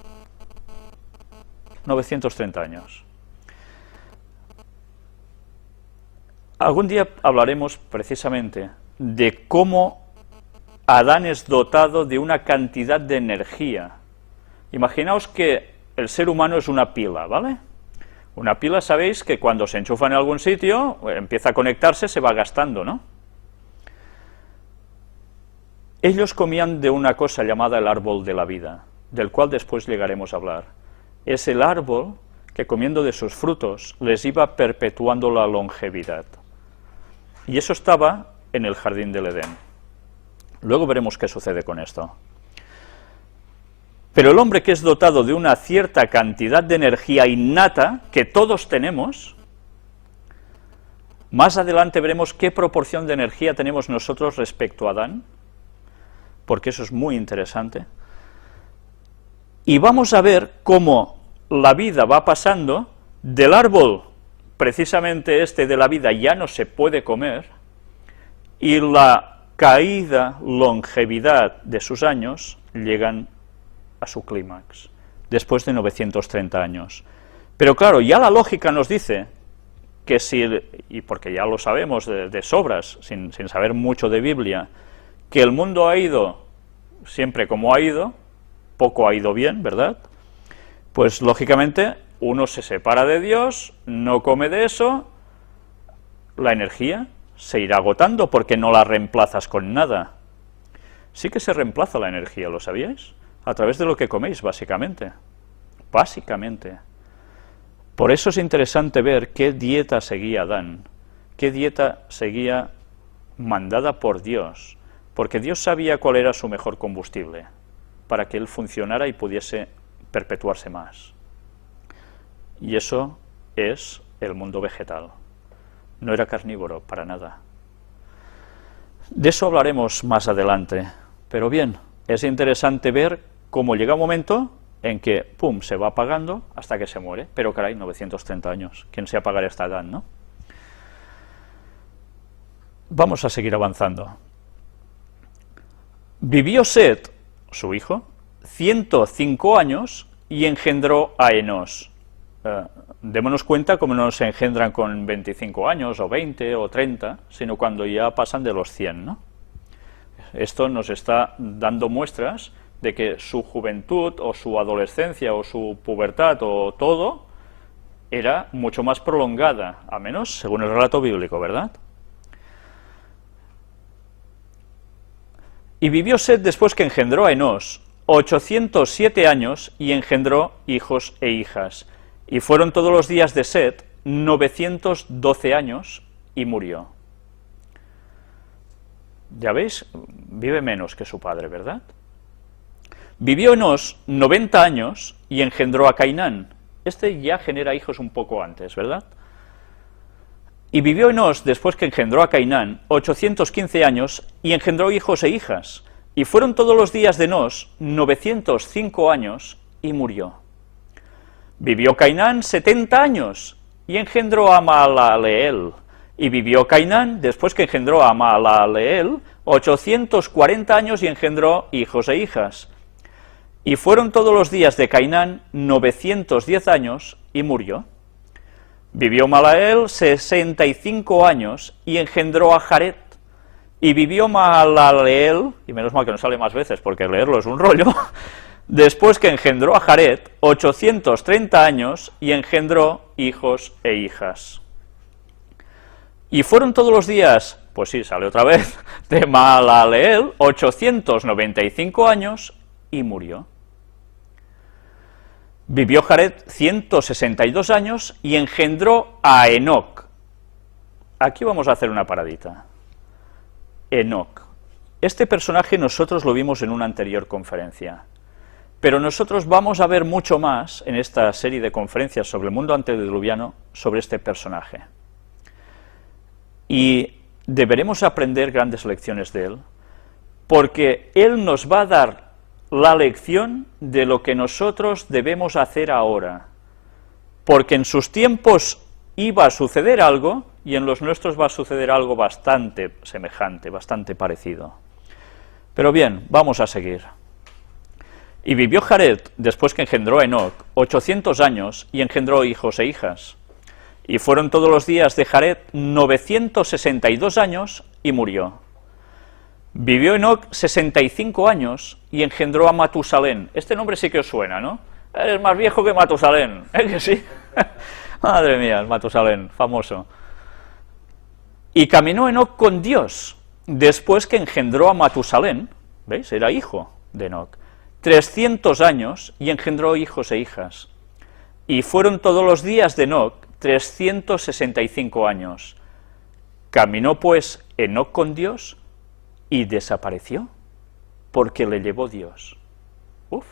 930 años. Algún día hablaremos precisamente de cómo Adán es dotado de una cantidad de energía. Imaginaos que el ser humano es una pila, ¿vale? Una pila, sabéis que cuando se enchufa en algún sitio, empieza a conectarse, se va gastando, ¿no? Ellos comían de una cosa llamada el árbol de la vida, del cual después llegaremos a hablar. Es el árbol que, comiendo de sus frutos, les iba perpetuando la longevidad. Y eso estaba en el jardín del Edén. Luego veremos qué sucede con esto. Pero el hombre que es dotado de una cierta cantidad de energía innata, que todos tenemos, más adelante veremos qué proporción de energía tenemos nosotros respecto a Adán, porque eso es muy interesante. Y vamos a ver cómo la vida va pasando del árbol, precisamente este de la vida, ya no se puede comer, y la caída, longevidad de sus años llegan a su clímax, después de 930 años. Pero claro, ya la lógica nos dice que si, y porque ya lo sabemos de sobras, sin saber mucho de Biblia, que el mundo ha ido siempre como ha ido, poco ha ido bien, ¿verdad? Pues lógicamente uno se separa de Dios, no come de eso, la energía se irá agotando porque no la reemplazas con nada. Sí que se reemplaza la energía, ¿lo sabíais? A través de lo que coméis, básicamente. Básicamente. Por eso es interesante ver qué dieta seguía Adán, qué dieta seguía mandada por Dios, porque Dios sabía cuál era su mejor combustible, para que él funcionara y pudiese perpetuarse más. Y eso es el mundo vegetal. No era carnívoro, para nada. De eso hablaremos más adelante, pero bien, es interesante ver cómo llega un momento en que, pum, se va apagando hasta que se muere, pero caray, 930 años, ¿quién se apagará a esta edad, no? Vamos a seguir avanzando. Vivió Set, su hijo, 105 años y engendró a Enós. Démonos cuenta cómo no se engendran con 25 años, o 20, o 30, sino cuando ya pasan de los 100, ¿no? Esto nos está dando muestras de que su juventud, o su adolescencia, o su pubertad, o todo, era mucho más prolongada, al menos según el relato bíblico, ¿verdad? Y vivió Set después que engendró a Enós 807 años y engendró hijos e hijas. Y fueron todos los días de Set 912 años y murió. ya veis, vive menos que su padre, ¿verdad? Vivió Enós 90 años y engendró a Cainán. Este ya genera hijos un poco antes, ¿verdad? Y vivió Enós, después que engendró a Cainán, 815 años y engendró hijos e hijas. Y fueron todos los días de Enós 905 años y murió. Vivió Cainán 70 años y engendró a Mahalaleel. Y vivió Cainán, después que engendró a Mahalaleel, 840 años y engendró hijos e hijas. Y fueron todos los días de Cainán 910 años y murió. Vivió Mahalaleel 65 años y engendró a Jared. Y vivió Mahalaleel, y menos mal que no sale más veces porque leerlo es un rollo, después que engendró a Jared 830 años y engendró hijos e hijas. Y fueron todos los días, pues sí, sale otra vez, de Mahalaleel 895 años y murió. Vivió Jared 162 años y engendró a Enoc. Aquí vamos a hacer una paradita. Enoc. Este personaje nosotros lo vimos en una anterior conferencia, pero nosotros vamos a ver mucho más en esta serie de conferencias sobre el mundo antediluviano sobre este personaje. Y deberemos aprender grandes lecciones de él, porque él nos va a dar la lección de lo que nosotros debemos hacer ahora, porque en sus tiempos iba a suceder algo, y en los nuestros va a suceder algo bastante semejante, bastante parecido. Pero bien, vamos a seguir. Y vivió Jared, después que engendró a Enoc, 800 años, y engendró hijos e hijas. Y fueron todos los días de Jared 962 años, y murió. Vivió Enoc 65 años, y engendró a Matusalén. Este nombre sí que os suena, ¿no? Es más viejo que Matusalén, ¿eh que sí? Madre mía, el Matusalén, famoso. Y caminó Enoc con Dios, después que engendró a Matusalén, ¿veis? Era hijo de Enoc, 300 años, y engendró hijos e hijas. Y fueron todos los días de Enoc 365 años. Caminó pues Enoc con Dios y desapareció, porque le llevó Dios. Uf.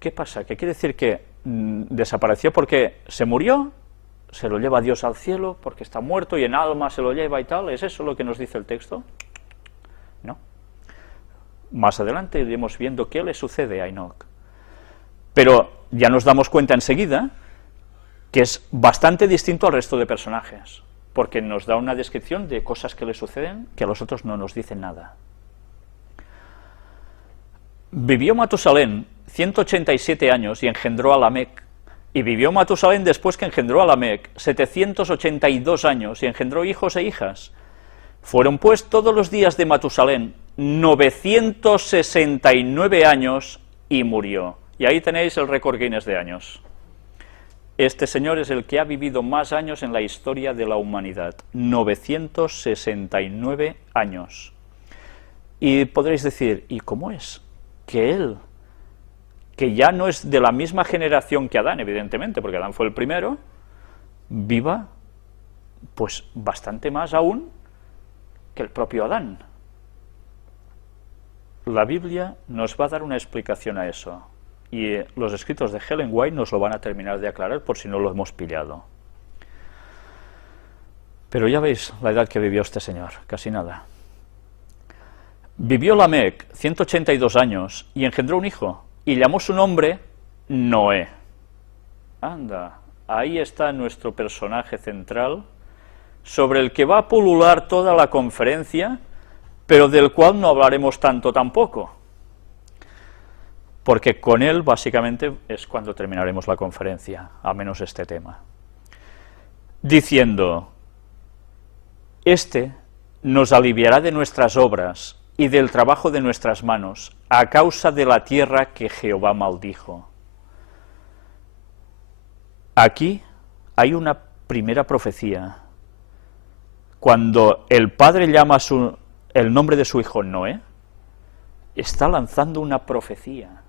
¿Qué pasa? ¿Qué quiere decir que desapareció porque se murió? ¿Se lo lleva Dios al cielo porque está muerto y en alma se lo lleva y tal? ¿Es eso lo que nos dice el texto? No. Más adelante iremos viendo qué le sucede a Enoc. Pero ya nos damos cuenta enseguida que es bastante distinto al resto de personajes, porque nos da una descripción de cosas que le suceden que a los otros no nos dicen nada. Vivió Matusalén 187 años y engendró a Lamec. Y vivió Matusalén después que engendró a Lamec 782 años y engendró hijos e hijas. Fueron pues todos los días de Matusalén 969 años y murió. Y ahí tenéis el récord Guinness de años. Este señor es el que ha vivido más años en la historia de la humanidad, 969 años. Y podréis decir, ¿y cómo es que él, que ya no es de la misma generación que Adán, evidentemente, porque Adán fue el primero, viva pues bastante más aún que el propio Adán? La Biblia nos va a dar una explicación a eso, y los escritos de Ellen White nos lo van a terminar de aclarar por si no lo hemos pillado. Pero ya veis la edad que vivió este señor, casi nada. Vivió Lamec 182 años y engendró un hijo, y llamó su nombre Noé. Anda, ahí está nuestro personaje central, sobre el que va a pulular toda la conferencia, pero del cual no hablaremos tanto tampoco, porque con él básicamente es cuando terminaremos la conferencia, a menos este tema. Diciendo, este nos aliviará de nuestras obras y del trabajo de nuestras manos, a causa de la tierra que Jehová maldijo. Aquí hay una primera profecía. Cuando el padre llama el nombre de su hijo Noé, está lanzando una profecía.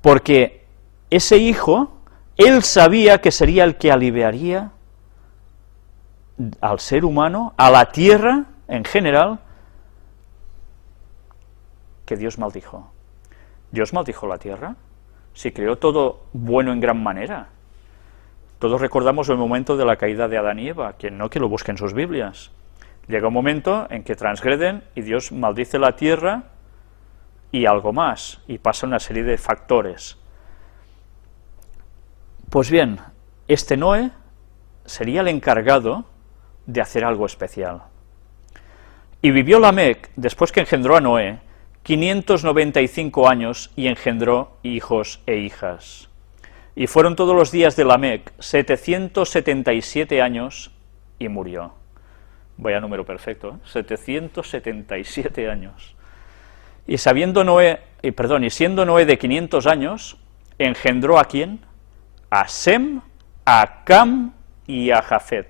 Porque ese hijo, él sabía que sería el que aliviaría al ser humano, a la tierra, en general, que Dios maldijo. ¿Dios maldijo la tierra? Si creó todo bueno en gran manera. Todos recordamos el momento de la caída de Adán y Eva, quien no, que lo busque en sus Biblias. Llega un momento en que transgreden y Dios maldice la tierra y algo más, y pasa una serie de factores. Pues bien, este Noé sería el encargado de hacer algo especial. Y vivió Lamec, después que engendró a Noé, 595 años y engendró hijos e hijas. Y fueron todos los días de Lamec 777 años y murió. Vaya número perfecto, ¿eh? 777 años. Y siendo Noé de 500 años, engendró ¿a quién? A Sem, a Cam y a Jafet.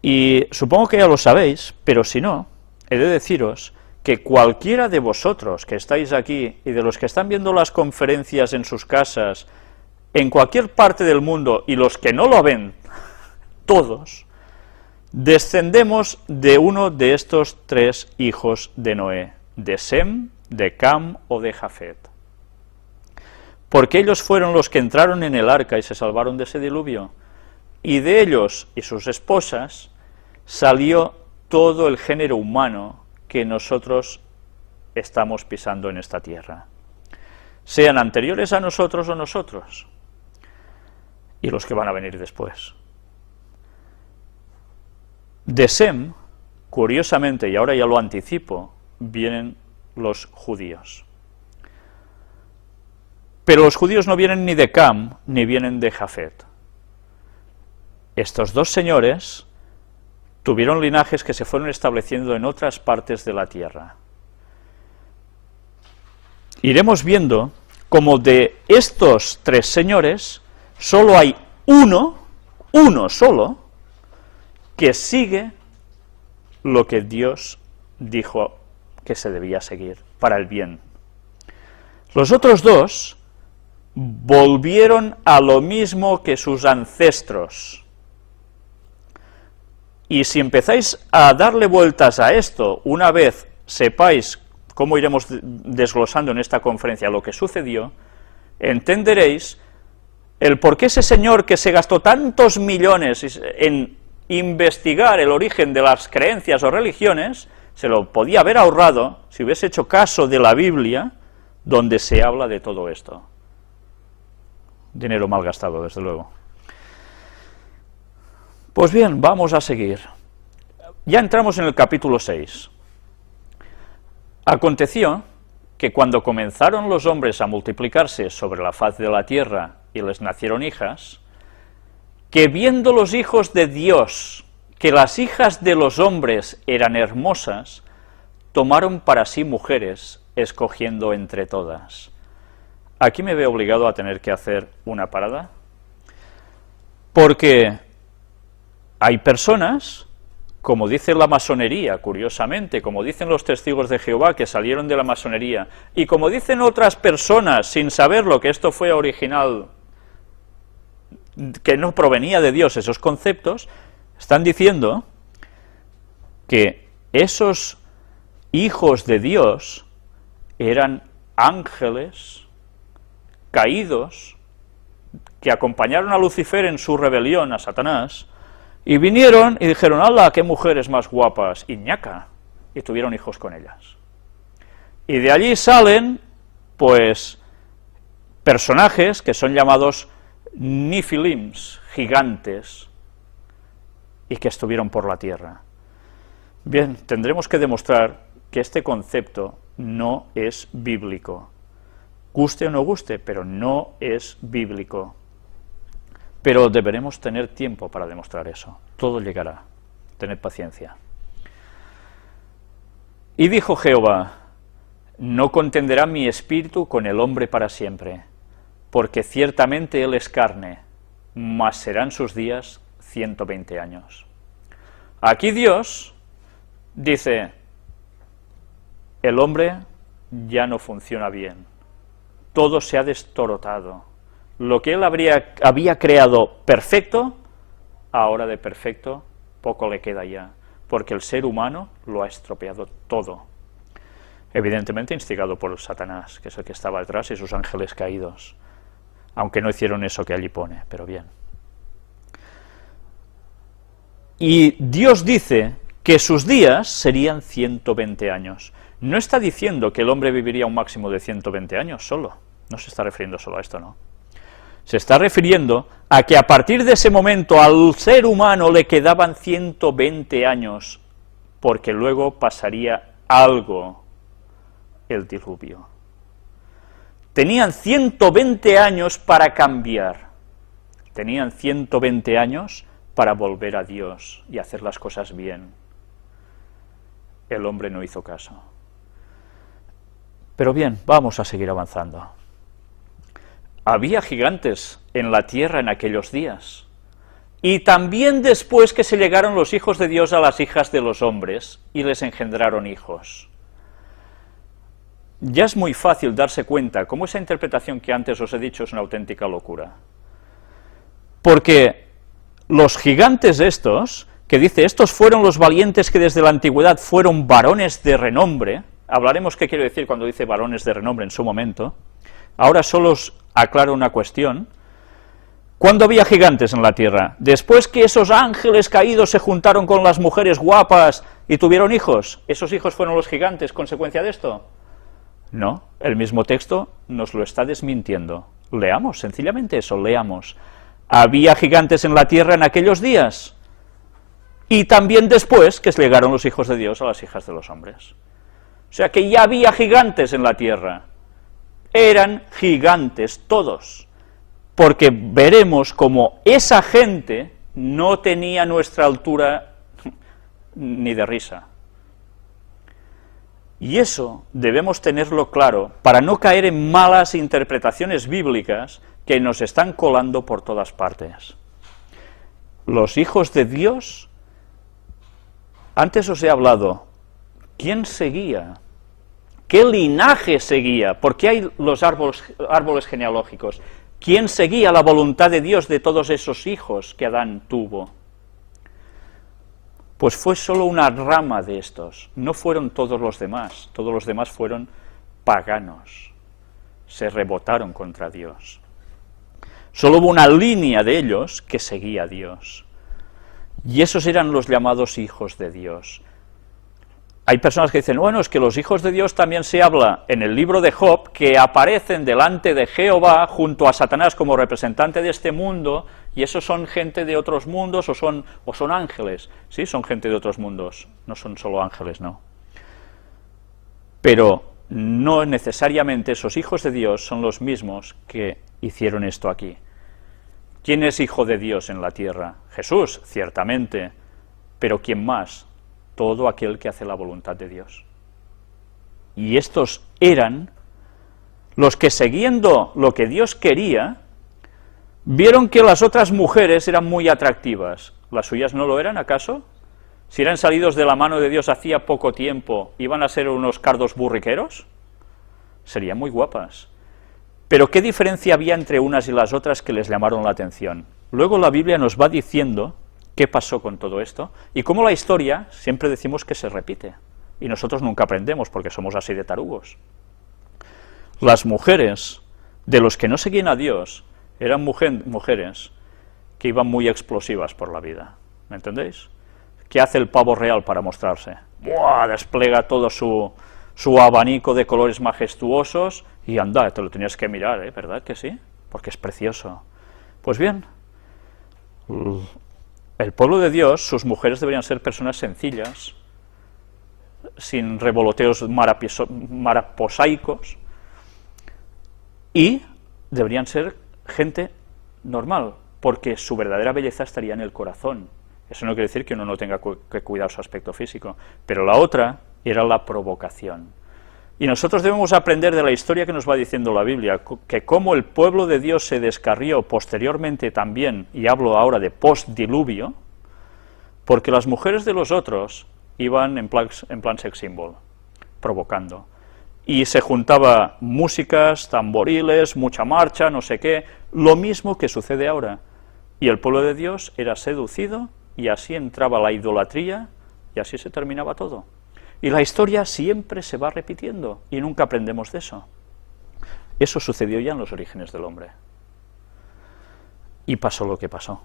Y supongo que ya lo sabéis, pero si no, he de deciros que cualquiera de vosotros que estáis aquí y de los que están viendo las conferencias en sus casas, en cualquier parte del mundo, y los que no lo ven, todos, descendemos de uno de estos tres hijos de Noé, de Sem, de Cam o de Jafet. Porque ellos fueron los que entraron en el arca y se salvaron de ese diluvio, y de ellos y sus esposas salió todo el género humano que nosotros estamos pisando en esta tierra, sean anteriores a nosotros o nosotros, y los que van a venir después. De Sem, curiosamente, y ahora ya lo anticipo, vienen los judíos. Pero los judíos no vienen ni de Cam, ni vienen de Jafet. Estos dos señores tuvieron linajes que se fueron estableciendo en otras partes de la tierra. Iremos viendo como de estos tres señores solo hay uno solo, que sigue lo que Dios dijo que se debía seguir para el bien. Los otros dos volvieron a lo mismo que sus ancestros. Y si empezáis a darle vueltas a esto, una vez sepáis cómo iremos desglosando en esta conferencia lo que sucedió, entenderéis el por qué ese señor que se gastó tantos millones en investigar el origen de las creencias o religiones, se lo podía haber ahorrado si hubiese hecho caso de la Biblia, donde se habla de todo esto. Dinero mal gastado, desde luego. Pues bien, vamos a seguir. Ya entramos en el capítulo 6. Aconteció que cuando comenzaron los hombres a multiplicarse sobre la faz de la tierra y les nacieron hijas, que viendo los hijos de Dios que las hijas de los hombres eran hermosas, tomaron para sí mujeres, escogiendo entre todas. Aquí me veo obligado a tener que hacer una parada, porque hay personas, como dice la masonería, curiosamente, como dicen los testigos de Jehová que salieron de la masonería, y como dicen otras personas, sin saberlo, que esto fue original, que no provenía de Dios esos conceptos, están diciendo que esos hijos de Dios eran ángeles caídos que acompañaron a Lucifer en su rebelión a Satanás, y vinieron y dijeron, ¡hala, qué mujeres más guapas! Y ñaca, y tuvieron hijos con ellas. Y de allí salen, pues, personajes que son llamados Nifilims, gigantes, y que estuvieron por la tierra. Bien, tendremos que demostrar que este concepto no es bíblico. Guste o no guste, pero no es bíblico. Pero deberemos tener tiempo para demostrar eso. Todo llegará. Tened paciencia. Y dijo Jehová, no contenderá mi espíritu con el hombre para siempre, porque ciertamente él es carne, mas serán sus días 120 años. Aquí Dios dice, el hombre ya no funciona bien, todo se ha destorotado. Lo que él había creado perfecto, ahora de perfecto poco le queda ya, porque el ser humano lo ha estropeado todo. Evidentemente instigado por Satanás, que es el que estaba detrás, y sus ángeles caídos, aunque no hicieron eso que allí pone, pero bien. Y Dios dice que sus días serían 120 años. No está diciendo que el hombre viviría un máximo de 120 años solo, no se está refiriendo solo a esto, no. Se está refiriendo a que a partir de ese momento al ser humano le quedaban 120 años, porque luego pasaría algo, el diluvio. Tenían 120 años para cambiar, tenían 120 años para volver a Dios y hacer las cosas bien. El hombre no hizo caso. Pero bien, vamos a seguir avanzando. Había gigantes en la tierra en aquellos días, y también después que se llegaron los hijos de Dios a las hijas de los hombres, y les engendraron hijos. Ya es muy fácil darse cuenta cómo esa interpretación que antes os he dicho es una auténtica locura. Porque los gigantes estos, que dice, estos fueron los valientes que desde la antigüedad fueron varones de renombre, hablaremos qué quiere decir cuando dice varones de renombre en su momento. Ahora solo os aclaro una cuestión. ¿Cuándo había gigantes en la tierra? ¿Después que esos ángeles caídos se juntaron con las mujeres guapas y tuvieron hijos? ¿Esos hijos fueron los gigantes, consecuencia de esto? No, el mismo texto nos lo está desmintiendo. Leamos, sencillamente eso, leamos. Había gigantes en la tierra en aquellos días, y también después que llegaron los hijos de Dios a las hijas de los hombres. O sea que ya había gigantes en la tierra. Eran gigantes todos, porque veremos como esa gente no tenía nuestra altura ni de risa. Y eso debemos tenerlo claro para no caer en malas interpretaciones bíblicas que nos están colando por todas partes. Los hijos de Dios, antes os he hablado, ¿quién seguía? ¿Qué linaje seguía? ¿Por qué hay los árboles genealógicos? ¿Quién seguía la voluntad de Dios de todos esos hijos que Adán tuvo? Pues fue solo una rama de estos, no fueron todos los demás fueron paganos, se rebotaron contra Dios. Solo hubo una línea de ellos que seguía a Dios, y esos eran los llamados hijos de Dios. Hay personas que dicen, bueno, es que los hijos de Dios también se habla en el libro de Job, que aparecen delante de Jehová junto a Satanás como representante de este mundo, y esos son gente de otros mundos o son ángeles. Sí, son gente de otros mundos, no son solo ángeles, no. Pero no necesariamente esos hijos de Dios son los mismos que hicieron esto aquí. ¿Quién es hijo de Dios en la tierra? Jesús, ciertamente, pero ¿quién más? Todo aquel que hace la voluntad de Dios. Y estos eran los que, siguiendo lo que Dios quería, vieron que las otras mujeres eran muy atractivas. ¿Las suyas no lo eran, acaso? Si eran salidos de la mano de Dios hacía poco tiempo, ¿iban a ser unos cardos burriqueros? Serían muy guapas. Pero ¿qué diferencia había entre unas y las otras que les llamaron la atención? Luego la Biblia nos va diciendo qué pasó con todo esto, y cómo la historia siempre decimos que se repite, y nosotros nunca aprendemos porque somos así de tarugos. Las mujeres de los que no seguían a Dios eran mujeres que iban muy explosivas por la vida, ¿me entendéis? ¿Qué hace el pavo real para mostrarse? ¡Buah! Despliega todo su abanico de colores majestuosos, y anda, te lo tenías que mirar, ¿verdad que sí? Porque es precioso. Pues bien, el pueblo de Dios, sus mujeres deberían ser personas sencillas, sin revoloteos maraposaicos, y deberían ser gente normal, porque su verdadera belleza estaría en el corazón. Eso no quiere decir que uno no tenga que cuidar su aspecto físico, pero la otra era la provocación. Y nosotros debemos aprender de la historia que nos va diciendo la Biblia, que cómo el pueblo de Dios se descarrió posteriormente también, y hablo ahora de postdiluvio, porque las mujeres de los otros iban en plan sex symbol, provocando. Y se juntaba músicas, tamboriles, mucha marcha, no sé qué, lo mismo que sucede ahora. Y el pueblo de Dios era seducido, y así entraba la idolatría, y así se terminaba todo. Y la historia siempre se va repitiendo, y nunca aprendemos de eso. Eso sucedió ya en los orígenes del hombre. Y pasó lo que pasó.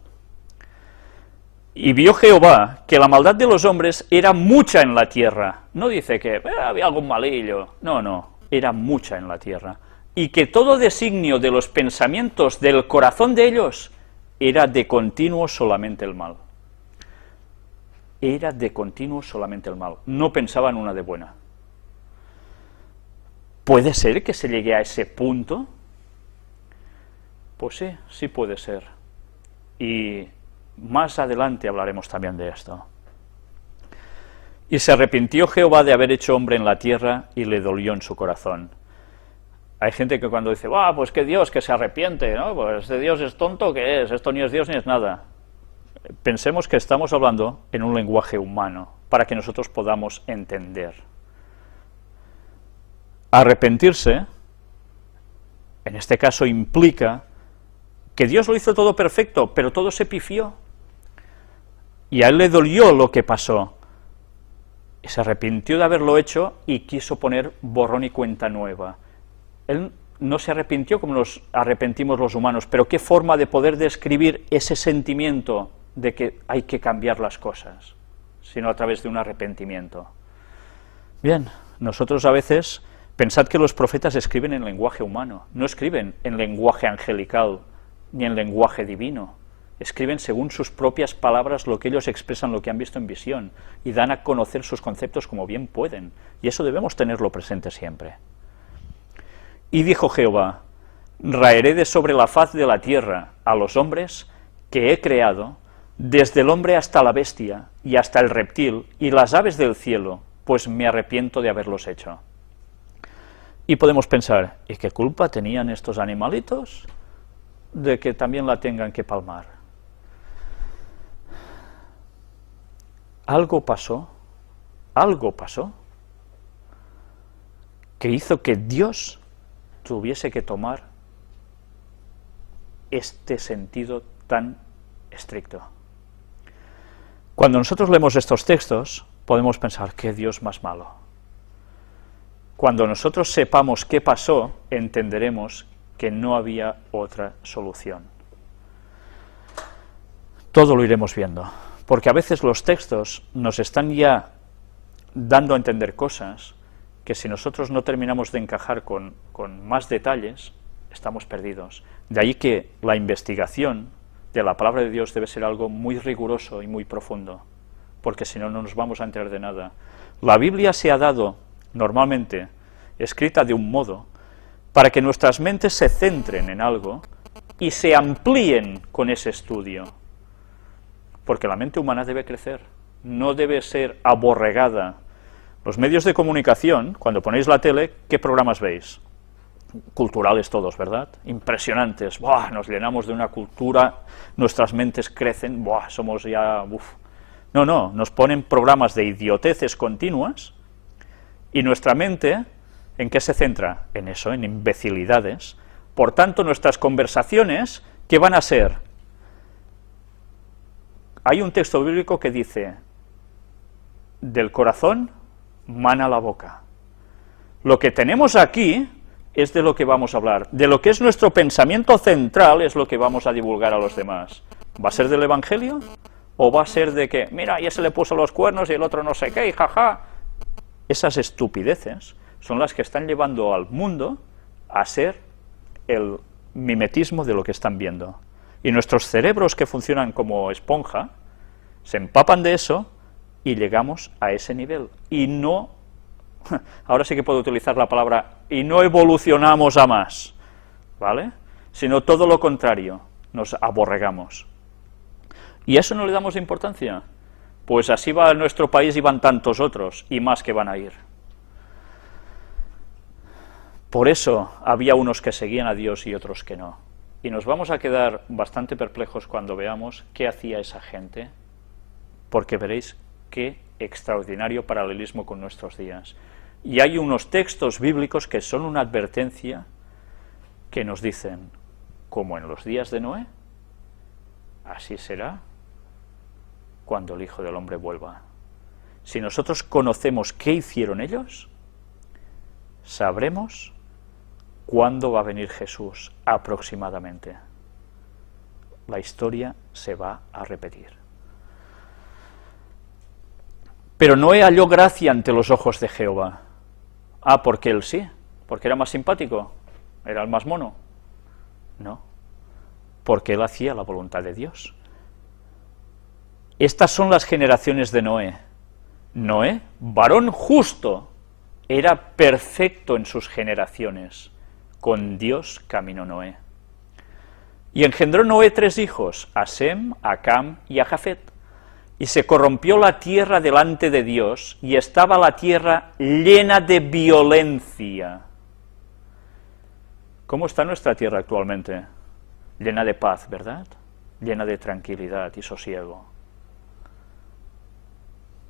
Y vio Jehová que la maldad de los hombres era mucha en la tierra. No dice que había algún malillo. No, era mucha en la tierra. Y que todo designio de los pensamientos del corazón de ellos era de continuo solamente el mal. Era de continuo solamente el mal. No pensaban una de buena. ¿Puede ser que se llegue a ese punto? Pues sí puede ser. Y más adelante hablaremos también de esto. Y se arrepintió Jehová de haber hecho hombre en la tierra y le dolió en su corazón. Hay gente que cuando dice, pues que Dios, que se arrepiente, ¿no? Pues este Dios es tonto, ¿qué es? Esto ni es Dios ni es nada. Pensemos que estamos hablando en un lenguaje humano, para que nosotros podamos entender. Arrepentirse, en este caso, implica que Dios lo hizo todo perfecto, pero todo se pifió. Y a él le dolió lo que pasó. Y se arrepintió de haberlo hecho y quiso poner borrón y cuenta nueva. Él no se arrepintió como nos arrepentimos los humanos, pero qué forma de poder describir ese sentimiento de que hay que cambiar las cosas, sino a través de un arrepentimiento. Bien, nosotros a veces, pensad que los profetas escriben en lenguaje humano, no escriben en lenguaje angelical, ni en lenguaje divino. Escriben según sus propias palabras lo que ellos expresan, lo que han visto en visión, y dan a conocer sus conceptos como bien pueden, y eso debemos tenerlo presente siempre. Y dijo Jehová, raeré de sobre la faz de la tierra a los hombres que he creado, desde el hombre hasta la bestia, y hasta el reptil, y las aves del cielo, pues me arrepiento de haberlos hecho. Y podemos pensar, ¿y qué culpa tenían estos animalitos de que también la tengan que palmar? Algo pasó que hizo que Dios tuviese que tomar este sentido tan estricto. Cuando nosotros leemos estos textos, podemos pensar, ¿qué Dios más malo? Cuando nosotros sepamos qué pasó, entenderemos que no había otra solución. Todo lo iremos viendo, porque a veces los textos nos están ya dando a entender cosas que si nosotros no terminamos de encajar con más detalles, estamos perdidos. De ahí que la investigación de la palabra de Dios debe ser algo muy riguroso y muy profundo, porque si no, no nos vamos a enterar de nada. La Biblia se ha dado, normalmente, escrita de un modo, para que nuestras mentes se centren en algo y se amplíen con ese estudio, porque la mente humana debe crecer, no debe ser aborregada. Los medios de comunicación, cuando ponéis la tele, ¿qué programas veis? Culturales todos, ¿verdad? Impresionantes, ¡buah! Nos llenamos de una cultura, nuestras mentes crecen, ¡buah! Somos ya... ¡uf! No, nos ponen programas de idioteces continuas, y nuestra mente, ¿en qué se centra? En eso, en imbecilidades. Por tanto, nuestras conversaciones, ¿qué van a ser? Hay un texto bíblico que dice, del corazón mana la boca. Lo que tenemos aquí es de lo que vamos a hablar. De lo que es nuestro pensamiento central es lo que vamos a divulgar a los demás. ¿Va a ser del Evangelio? ¿O va a ser de que, mira, ya se le puso los cuernos y el otro no sé qué, y jaja? Esas estupideces son las que están llevando al mundo a ser el mimetismo de lo que están viendo. Y nuestros cerebros, que funcionan como esponja, se empapan de eso y llegamos a ese nivel. Y no, ahora sí que puedo utilizar la palabra, y no evolucionamos a más, ¿vale? Sino todo lo contrario, nos aborregamos. ¿Y a eso no le damos importancia? Pues así va nuestro país y van tantos otros, y más que van a ir. Por eso había unos que seguían a Dios y otros que no. Y nos vamos a quedar bastante perplejos cuando veamos qué hacía esa gente, porque veréis qué extraordinario paralelismo con nuestros días. Y hay unos textos bíblicos que son una advertencia que nos dicen, como en los días de Noé, así será cuando el Hijo del Hombre vuelva. si nosotros conocemos qué hicieron ellos, sabremos cuándo va a venir Jesús aproximadamente. La historia se va a repetir. Pero Noé halló gracia ante los ojos de Jehová. Ah, porque él sí, porque era más simpático, era el más mono. No, porque él hacía la voluntad de Dios. Estas son las generaciones de Noé. Noé, varón justo, era perfecto en sus generaciones. Con Dios caminó Noé. Y engendró Noé 3 hijos, a Sem, a Cam y a Jafet. Y se corrompió la tierra delante de Dios, y estaba la tierra llena de violencia. ¿Cómo está nuestra tierra actualmente? Llena de paz, ¿verdad? Llena de tranquilidad y sosiego.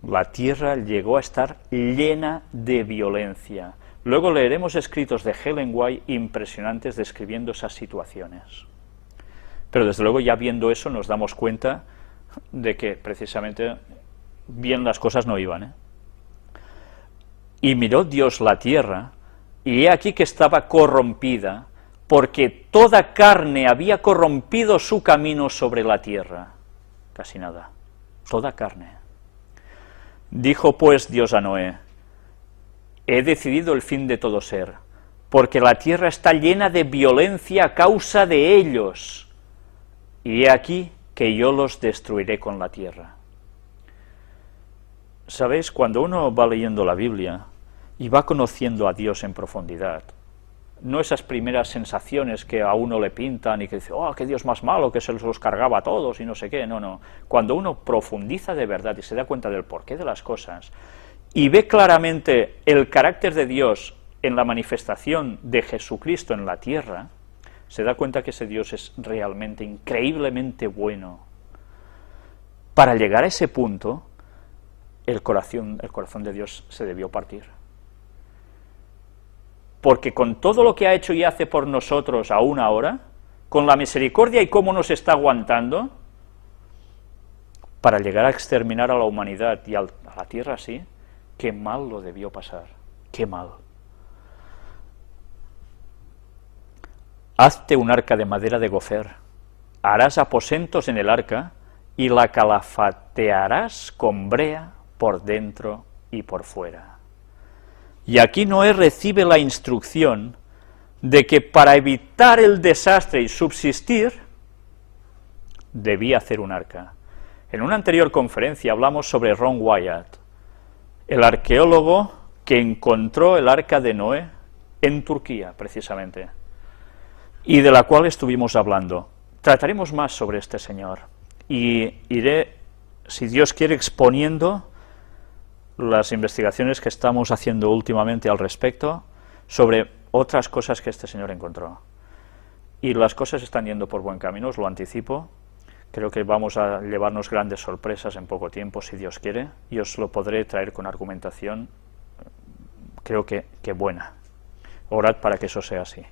La tierra llegó a estar llena de violencia. Luego leeremos escritos de Ellen White impresionantes describiendo esas situaciones. Pero desde luego ya viendo eso nos damos cuenta de que precisamente bien las cosas no iban, ¿eh? Y miró Dios la tierra, y he aquí que estaba corrompida, porque toda carne había corrompido su camino sobre la tierra. Casi nada, toda carne. Dijo pues Dios a Noé: he decidido el fin de todo ser, porque la tierra está llena de violencia a causa de ellos, y he aquí que yo los destruiré con la tierra. ¿Sabéis? Cuando uno va leyendo la Biblia y va conociendo a Dios en profundidad, no esas primeras sensaciones que a uno le pintan y que dice, oh, qué Dios más malo, que se los cargaba a todos y no sé qué, no. Cuando uno profundiza de verdad y se da cuenta del porqué de las cosas, y ve claramente el carácter de Dios en la manifestación de Jesucristo en la tierra, se da cuenta que ese Dios es realmente, increíblemente bueno. Para llegar a ese punto, el corazón de Dios se debió partir. Porque con todo lo que ha hecho y hace por nosotros aún ahora, con la misericordia y cómo nos está aguantando, para llegar a exterminar a la humanidad y a la tierra así, qué mal lo debió pasar, qué mal. Hazte un arca de madera de gofer, harás aposentos en el arca, y la calafatearás con brea por dentro y por fuera. Y aquí Noé recibe la instrucción de que para evitar el desastre y subsistir, debía hacer un arca. En una anterior conferencia hablamos sobre Ron Wyatt, el arqueólogo que encontró el arca de Noé en Turquía, precisamente, y de la cual estuvimos hablando. Trataremos más sobre este señor, y iré, si Dios quiere, exponiendo las investigaciones que estamos haciendo últimamente al respecto, sobre otras cosas que este señor encontró. Y las cosas están yendo por buen camino, os lo anticipo. Creo que vamos a llevarnos grandes sorpresas en poco tiempo, si Dios quiere, y os lo podré traer con argumentación, creo que buena. Orad para que eso sea así.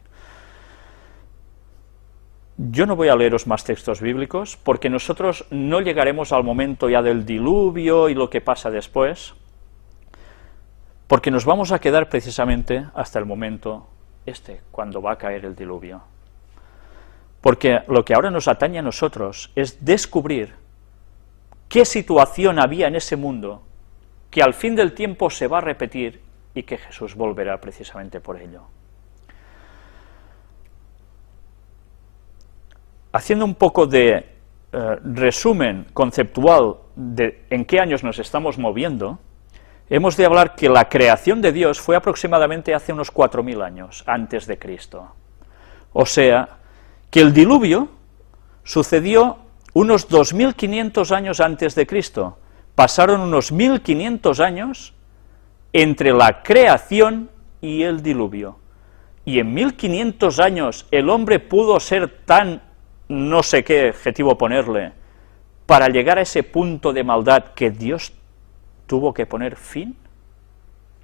Yo no voy a leeros más textos bíblicos, porque nosotros no llegaremos al momento ya del diluvio y lo que pasa después, porque nos vamos a quedar precisamente hasta el momento cuando va a caer el diluvio. Porque lo que ahora nos atañe a nosotros es descubrir qué situación había en ese mundo que al fin del tiempo se va a repetir y que Jesús volverá precisamente por ello. Haciendo un poco de resumen conceptual de en qué años nos estamos moviendo, hemos de hablar que la creación de Dios fue aproximadamente hace unos 4000 años antes de Cristo. O sea, que el diluvio sucedió unos 2500 años antes de Cristo. Pasaron unos 1500 años entre la creación y el diluvio. Y en 1500 años el hombre pudo ser tan, no sé qué adjetivo ponerle, para llegar a ese punto de maldad que Dios tuvo que poner fin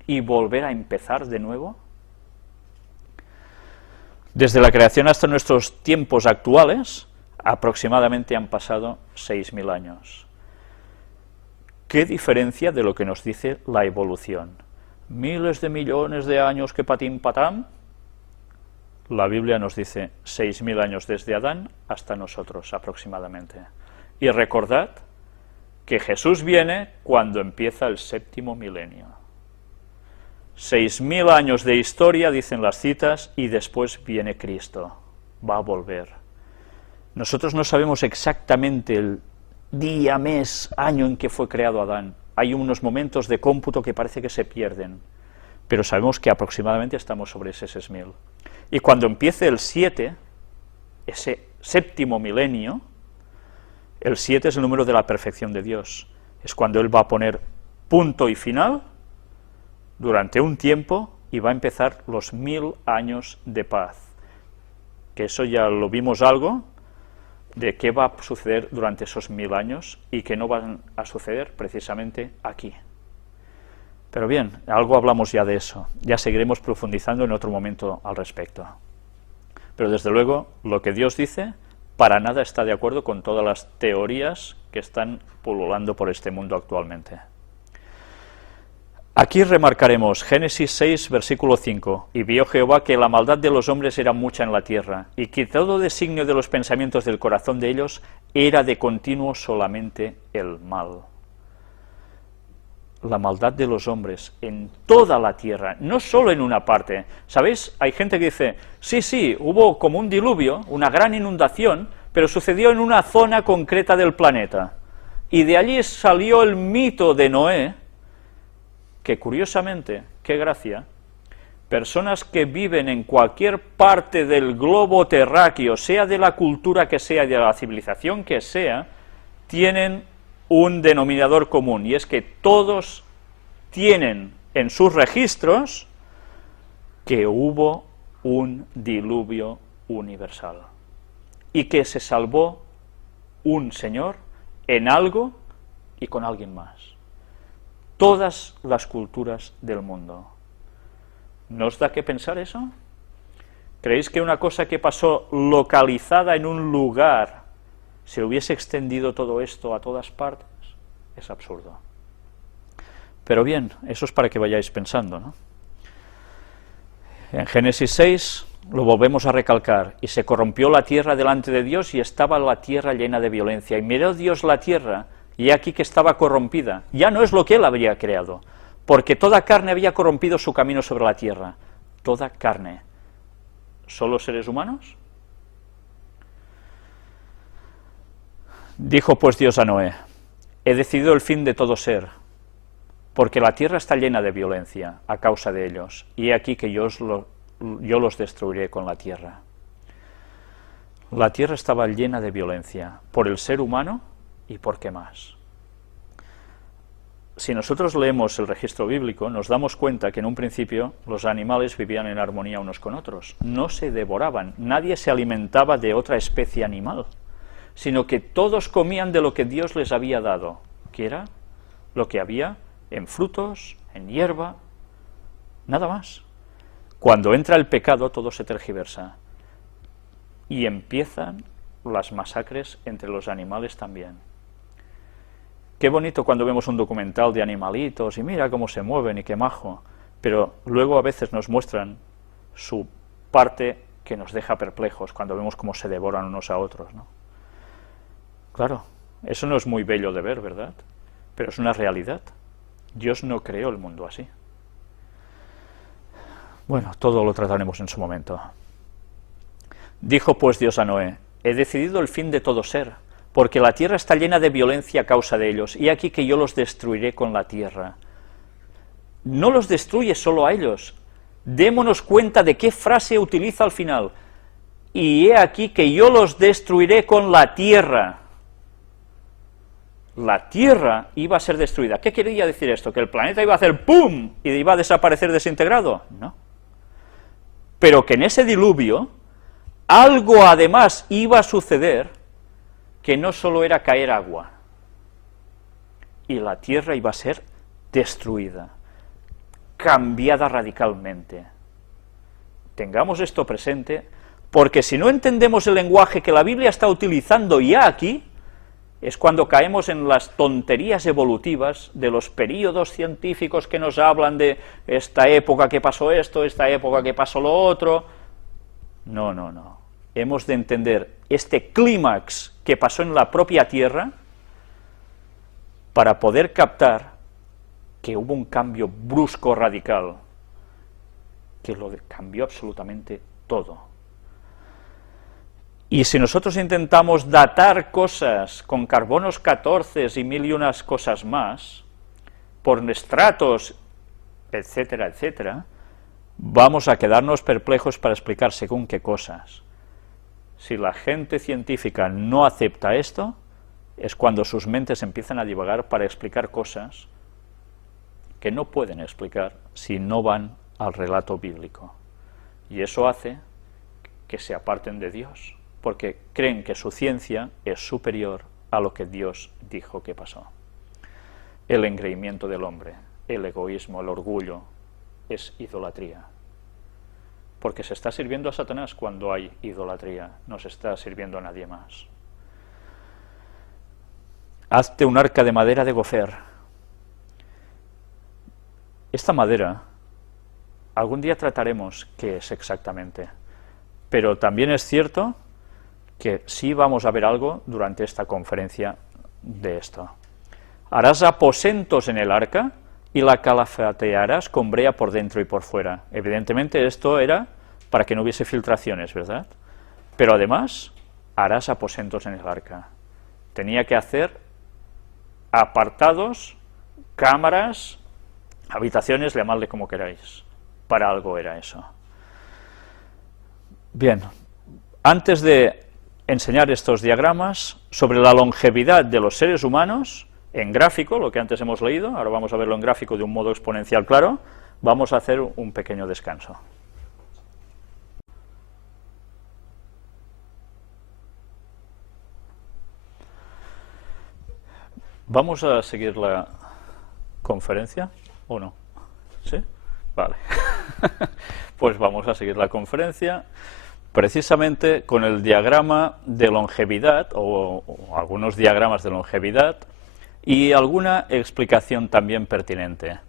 y volver a empezar de nuevo. Desde la creación hasta nuestros tiempos actuales, aproximadamente han pasado 6000 años. ¿Qué diferencia de lo que nos dice la evolución? Miles de millones de años que patín patán. La Biblia nos dice 6.000 años desde Adán hasta nosotros aproximadamente. Y recordad que Jesús viene cuando empieza el 7.º milenio. 6.000 años de historia, dicen las citas, y después viene Cristo. Va a volver. Nosotros no sabemos exactamente el día, mes, año en que fue creado Adán. Hay unos momentos de cómputo que parece que se pierden, pero sabemos que aproximadamente estamos sobre ese 6.000. Y cuando empiece el 7, ese 7.º milenio, el 7 es el número de la perfección de Dios. Es cuando Él va a poner punto y final durante un tiempo y va a empezar los 1.000 años de paz. Que eso ya lo vimos algo, de qué va a suceder durante esos 1.000 años y que no van a suceder precisamente aquí. Pero bien, algo hablamos ya de eso, ya seguiremos profundizando en otro momento al respecto. Pero desde luego, lo que Dios dice, para nada está de acuerdo con todas las teorías que están pululando por este mundo actualmente. Aquí remarcaremos Génesis 6, versículo 5, y vio Jehová que la maldad de los hombres era mucha en la tierra, y que todo designio de los pensamientos del corazón de ellos era de continuo solamente el mal. La maldad de los hombres en toda la tierra, no solo en una parte. ¿Sabéis? Hay gente que dice, sí, hubo como un diluvio, una gran inundación, pero sucedió en una zona concreta del planeta. Y de allí salió el mito de Noé, que curiosamente, qué gracia, personas que viven en cualquier parte del globo terráqueo, sea de la cultura que sea, de la civilización que sea, tienen un denominador común, y es que todos tienen en sus registros que hubo un diluvio universal, y que se salvó un Señor en algo y con alguien más. Todas las culturas del mundo. ¿No os da que pensar eso? ¿Creéis que una cosa que pasó localizada en un lugar se hubiese extendido todo esto a todas partes? Es absurdo. Pero bien, eso es para que vayáis pensando, ¿no? En Génesis 6 lo volvemos a recalcar, y se corrompió la tierra delante de Dios, y estaba la tierra llena de violencia, y miró Dios la tierra, y aquí que estaba corrompida, ya no es lo que Él habría creado, porque toda carne había corrompido su camino sobre la tierra, toda carne. ¿Solo seres humanos? Dijo pues Dios a Noé, he decidido el fin de todo ser, porque la tierra está llena de violencia a causa de ellos, y he aquí que yo los destruiré con la tierra. La tierra estaba llena de violencia, por el ser humano, ¿y por qué más? Si nosotros leemos el registro bíblico, nos damos cuenta que en un principio los animales vivían en armonía unos con otros, no se devoraban, nadie se alimentaba de otra especie animal, sino que todos comían de lo que Dios les había dado, que era lo que había en frutos, en hierba, nada más. Cuando entra el pecado, todo se tergiversa, y empiezan las masacres entre los animales también. Qué bonito cuando vemos un documental de animalitos y mira cómo se mueven y qué majo, pero luego a veces nos muestran su parte que nos deja perplejos cuando vemos cómo se devoran unos a otros, ¿no? Claro, eso no es muy bello de ver, ¿verdad? Pero es una realidad. Dios no creó el mundo así. Bueno, todo lo trataremos en su momento. Dijo pues Dios a Noé, he decidido el fin de todo ser, porque la tierra está llena de violencia a causa de ellos, y aquí que yo los destruiré con la tierra. No los destruye solo a ellos. Démonos cuenta de qué frase utiliza al final. Y he aquí que yo los destruiré con la tierra. La tierra iba a ser destruida. ¿Qué quería decir esto? ¿Que el planeta iba a hacer ¡pum! Y iba a desaparecer desintegrado? No. Pero que en ese diluvio algo además iba a suceder, que no solo era caer agua, y la tierra iba a ser destruida, cambiada radicalmente. Tengamos esto presente, porque si no entendemos el lenguaje que la Biblia está utilizando ya aquí, Es cuando caemos en las tonterías evolutivas de los períodos científicos que nos hablan de esta época que pasó esto, esta época que pasó lo otro. No, no, no. Hemos de entender este clímax que pasó en la propia Tierra para poder captar que hubo un cambio brusco, radical, que lo cambió absolutamente todo. Y si nosotros intentamos datar cosas con carbonos 14 y mil y unas cosas más, por estratos, etcétera, etcétera, vamos a quedarnos perplejos para explicar según qué cosas. Si la gente científica no acepta esto, es cuando sus mentes empiezan a divagar para explicar cosas que no pueden explicar si no van al relato bíblico. Y eso hace que se aparten de Dios, porque creen que su ciencia es superior a lo que Dios dijo que pasó. El engreimiento del hombre, el egoísmo, el orgullo, es idolatría. Porque se está sirviendo a Satanás cuando hay idolatría, no se está sirviendo a nadie más. Hazte un arca de madera de gofer. Esta madera, algún día trataremos qué es exactamente, pero también es cierto que sí vamos a ver algo durante esta conferencia de esto. Harás aposentos en el arca y la calafatearás con brea por dentro y por fuera. Evidentemente esto era para que no hubiese filtraciones, ¿verdad? Pero además harás aposentos en el arca. Tenía que hacer apartados, cámaras, habitaciones, llamadle como queráis. Para algo era eso. Bien, antes de enseñar estos diagramas sobre la longevidad de los seres humanos, en gráfico, lo que antes hemos leído, ahora vamos a verlo en gráfico de un modo exponencial claro, vamos a hacer un pequeño descanso. ¿Vamos a seguir la conferencia o no? ¿Sí? Vale. Pues vamos a seguir la conferencia precisamente con el diagrama de longevidad o algunos diagramas de longevidad y alguna explicación también pertinente.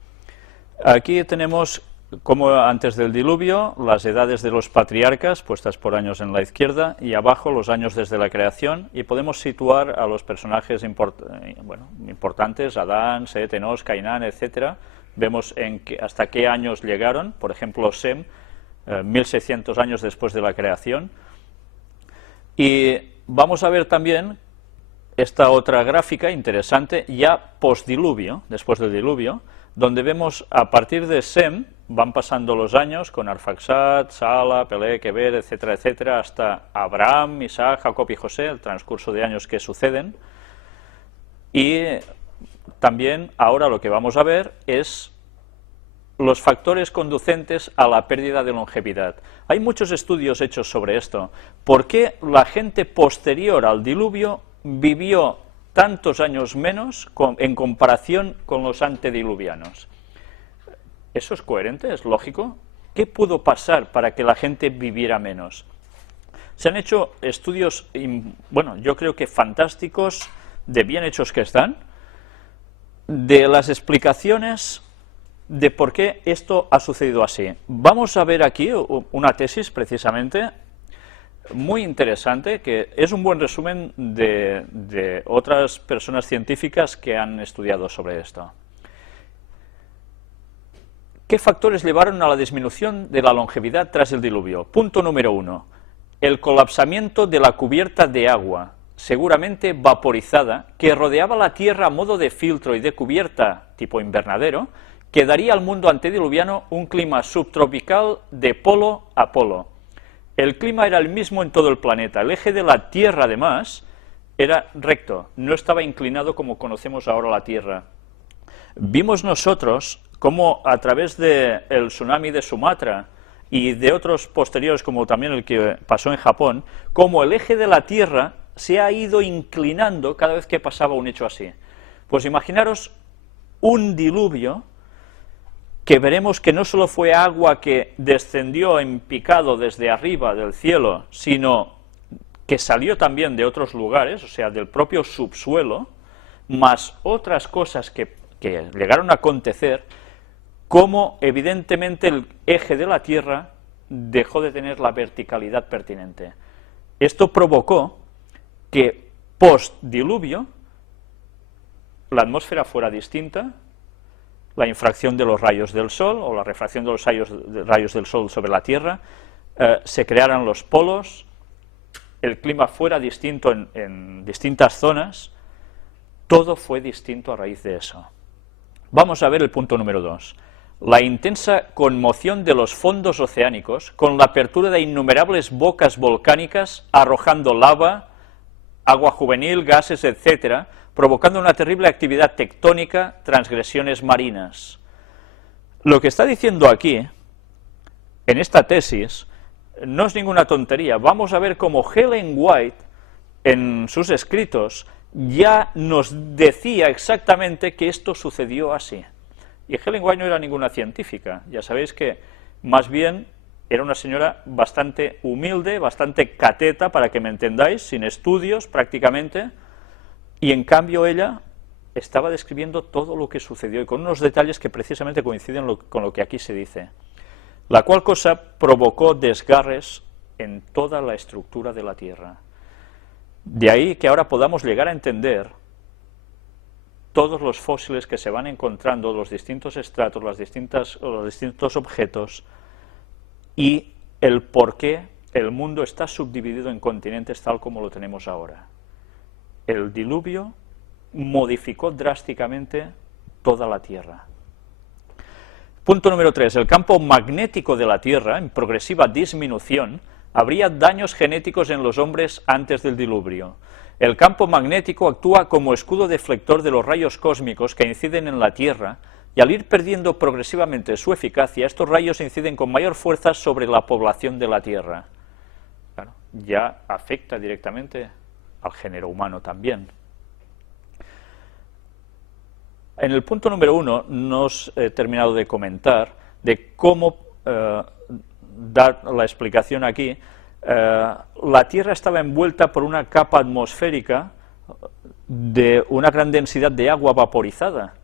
Aquí tenemos, como antes del diluvio, las edades de los patriarcas, puestas por años en la izquierda, y abajo los años desde la creación, y podemos situar a los personajes importantes, Adán, Set, Enos, Cainán, etcétera. Vemos hasta qué años llegaron, por ejemplo, Sem, 1600 años después de la creación. Y vamos a ver también esta otra gráfica interesante, ya postdiluvio, después del diluvio, donde vemos a partir de Sem, van pasando los años con Arfaxad, Sala, Pelé, Keber, etcétera, etcétera, hasta Abraham, Isaac, Jacob y José, el transcurso de años que suceden. Y también ahora lo que vamos a ver es los factores conducentes a la pérdida de longevidad. Hay muchos estudios hechos sobre esto. ¿Por qué la gente posterior al diluvio vivió tantos años menos en comparación con los antediluvianos? ¿Eso es coherente? ¿Es lógico? ¿Qué pudo pasar para que la gente viviera menos? Se han hecho estudios, yo creo que fantásticos, de bien hechos que están, de las explicaciones de por qué esto ha sucedido así. Vamos a ver aquí una tesis, precisamente, muy interesante, que es un buen resumen de otras personas científicas que han estudiado sobre esto. ¿Qué factores llevaron a la disminución de la longevidad tras el diluvio? Punto número 1. El colapsamiento de la cubierta de agua, seguramente vaporizada, que rodeaba la Tierra a modo de filtro y de cubierta tipo invernadero, que daría al mundo antediluviano un clima subtropical de polo a polo. El clima era el mismo en todo el planeta. El eje de la Tierra, además, era recto, no estaba inclinado como conocemos ahora la Tierra. Vimos nosotros cómo a través del tsunami de Sumatra y de otros posteriores, como también el que pasó en Japón, cómo el eje de la Tierra se ha ido inclinando cada vez que pasaba un hecho así. Pues imaginaros un diluvio que veremos que no solo fue agua que descendió en picado desde arriba del cielo, sino que salió también de otros lugares, o sea, del propio subsuelo, más otras cosas que llegaron a acontecer, como evidentemente el eje de la Tierra dejó de tener la verticalidad pertinente. Esto provocó que post-diluvio la atmósfera fuera distinta, la infracción de los rayos del Sol, o la refracción de los rayos del Sol sobre la Tierra, se crearan los polos, el clima fuera distinto en distintas zonas, todo fue distinto a raíz de eso. Vamos a ver el punto número 2. La intensa conmoción de los fondos oceánicos, con la apertura de innumerables bocas volcánicas, arrojando lava, agua juvenil, gases, etcétera, provocando una terrible actividad tectónica, transgresiones marinas. Lo que está diciendo aquí, en esta tesis, no es ninguna tontería. Vamos a ver cómo Ellen White, en sus escritos, ya nos decía exactamente que esto sucedió así. Y Ellen White no era ninguna científica, ya sabéis que más bien era una señora bastante humilde, bastante cateta, para que me entendáis, sin estudios prácticamente, y en cambio ella estaba describiendo todo lo que sucedió y con unos detalles que precisamente coinciden con lo que aquí se dice, la cual cosa provocó desgarres en toda la estructura de la Tierra. De ahí que ahora podamos llegar a entender todos los fósiles que se van encontrando, los distintos estratos, los distintos objetos, y el por qué el mundo está subdividido en continentes tal como lo tenemos ahora. El diluvio modificó drásticamente toda la Tierra. Punto número 3. El campo magnético de la Tierra, en progresiva disminución, habría daños genéticos en los hombres antes del diluvio. El campo magnético actúa como escudo deflector de los rayos cósmicos que inciden en la Tierra, y al ir perdiendo progresivamente su eficacia, estos rayos inciden con mayor fuerza sobre la población de la Tierra. Claro, ya afecta directamente al género humano también. En el punto número 1 nos he terminado de comentar de cómo dar la explicación aquí. La Tierra estaba envuelta por una capa atmosférica de una gran densidad de agua vaporizada,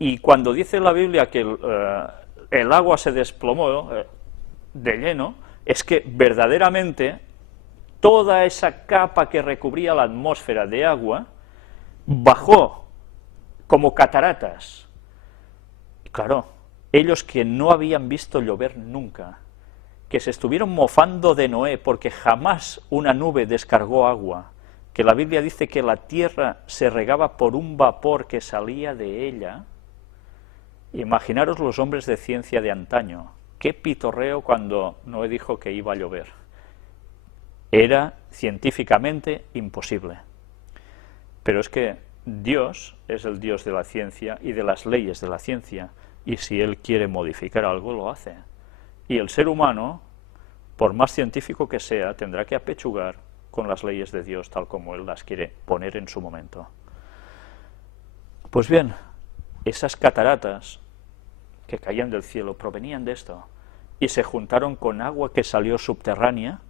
y cuando dice la Biblia que el agua se desplomó de lleno, es que verdaderamente toda esa capa que recubría la atmósfera de agua bajó como cataratas. Claro, ellos que no habían visto llover nunca, que se estuvieron mofando de Noé porque jamás una nube descargó agua, que la Biblia dice que la tierra se regaba por un vapor que salía de ella. Imaginaros los hombres de ciencia de antaño, qué pitorreo cuando Noé dijo que iba a llover. Era científicamente imposible. Pero es que Dios es el Dios de la ciencia y de las leyes de la ciencia, y si Él quiere modificar algo, lo hace. Y el ser humano, por más científico que sea, tendrá que apechugar con las leyes de Dios tal como Él las quiere poner en su momento. Pues bien, esas cataratas que caían del cielo provenían de esto, y se juntaron con agua que salió subterránea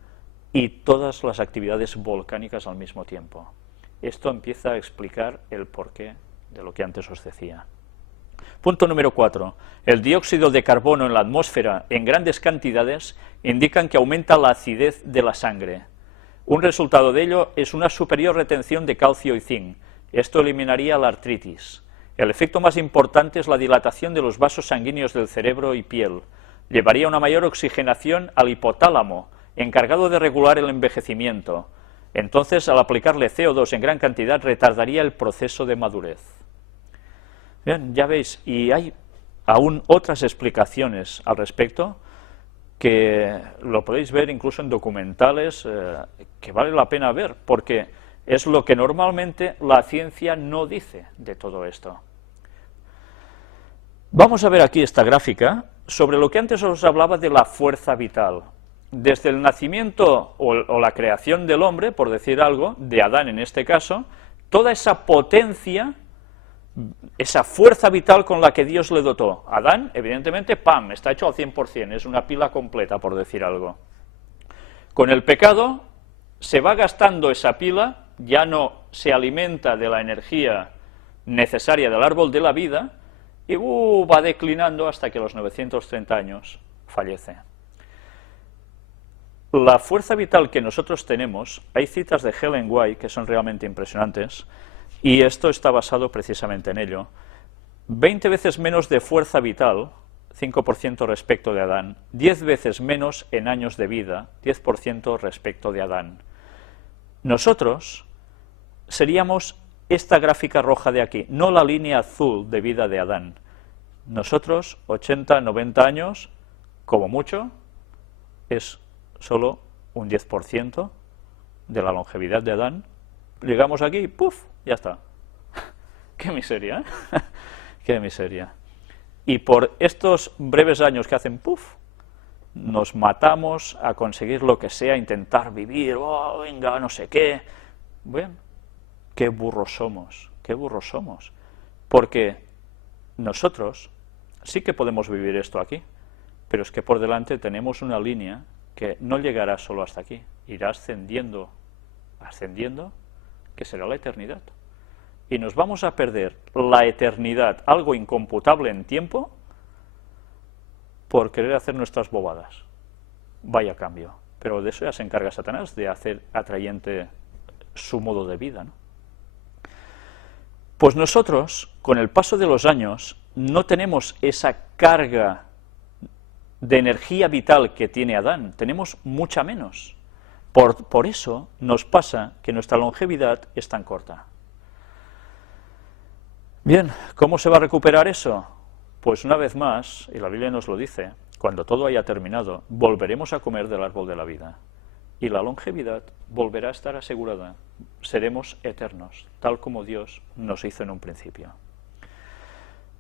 y todas las actividades volcánicas al mismo tiempo. Esto empieza a explicar el porqué de lo que antes os decía. Punto número 4. El dióxido de carbono en la atmósfera en grandes cantidades indican que aumenta la acidez de la sangre. Un resultado de ello es una superior retención de calcio y zinc. Esto eliminaría la artritis. El efecto más importante es la dilatación de los vasos sanguíneos del cerebro y piel. Llevaría una mayor oxigenación al hipotálamo, encargado de regular el envejecimiento. Entonces, al aplicarle CO2 en gran cantidad, retardaría el proceso de madurez. Bien, ya veis, y hay aún otras explicaciones al respecto, que lo podéis ver incluso en documentales que vale la pena ver, porque es lo que normalmente la ciencia no dice de todo esto. Vamos a ver aquí esta gráfica sobre lo que antes os hablaba de la fuerza vital. Desde el nacimiento o la creación del hombre, por decir algo, de Adán en este caso, toda esa potencia, esa fuerza vital con la que Dios le dotó. Adán, evidentemente, ¡pam!, está hecho al 100%, es una pila completa, por decir algo. Con el pecado, se va gastando esa pila, ya no se alimenta de la energía necesaria del árbol de la vida y va declinando hasta que a los 930 años fallece. La fuerza vital que nosotros tenemos, hay citas de Ellen White que son realmente impresionantes, y esto está basado precisamente en ello. 20 veces menos de fuerza vital, 5% respecto de Adán, 10 veces menos en años de vida, 10% respecto de Adán. Nosotros seríamos esta gráfica roja de aquí, no la línea azul de vida de Adán. Nosotros, 80, 90 años, como mucho, es solo un 10% de la longevidad de Adán. Llegamos aquí y ¡puf! Ya está. ¡Qué miseria! ¿Eh? ¡Qué miseria! Y por estos breves años que hacen ¡puf!, nos matamos a conseguir lo que sea, intentar vivir, oh, venga, no sé qué. Bueno, qué burros somos, porque nosotros sí que podemos vivir esto aquí, pero es que por delante tenemos una línea que no llegará solo hasta aquí, irá ascendiendo, que será la eternidad. Y nos vamos a perder la eternidad, algo incomputable en tiempo, por querer hacer nuestras bobadas. Vaya cambio. Pero de eso ya se encarga Satanás, de hacer atrayente su modo de vida, ¿no? Pues nosotros, con el paso de los años, no tenemos esa carga de energía vital que tiene Adán, tenemos mucha menos. Por eso nos pasa que nuestra longevidad es tan corta. Bien, ¿cómo se va a recuperar eso? Pues una vez más, y la Biblia nos lo dice, cuando todo haya terminado, volveremos a comer del árbol de la vida. Y la longevidad volverá a estar asegurada. Seremos eternos, tal como Dios nos hizo en un principio.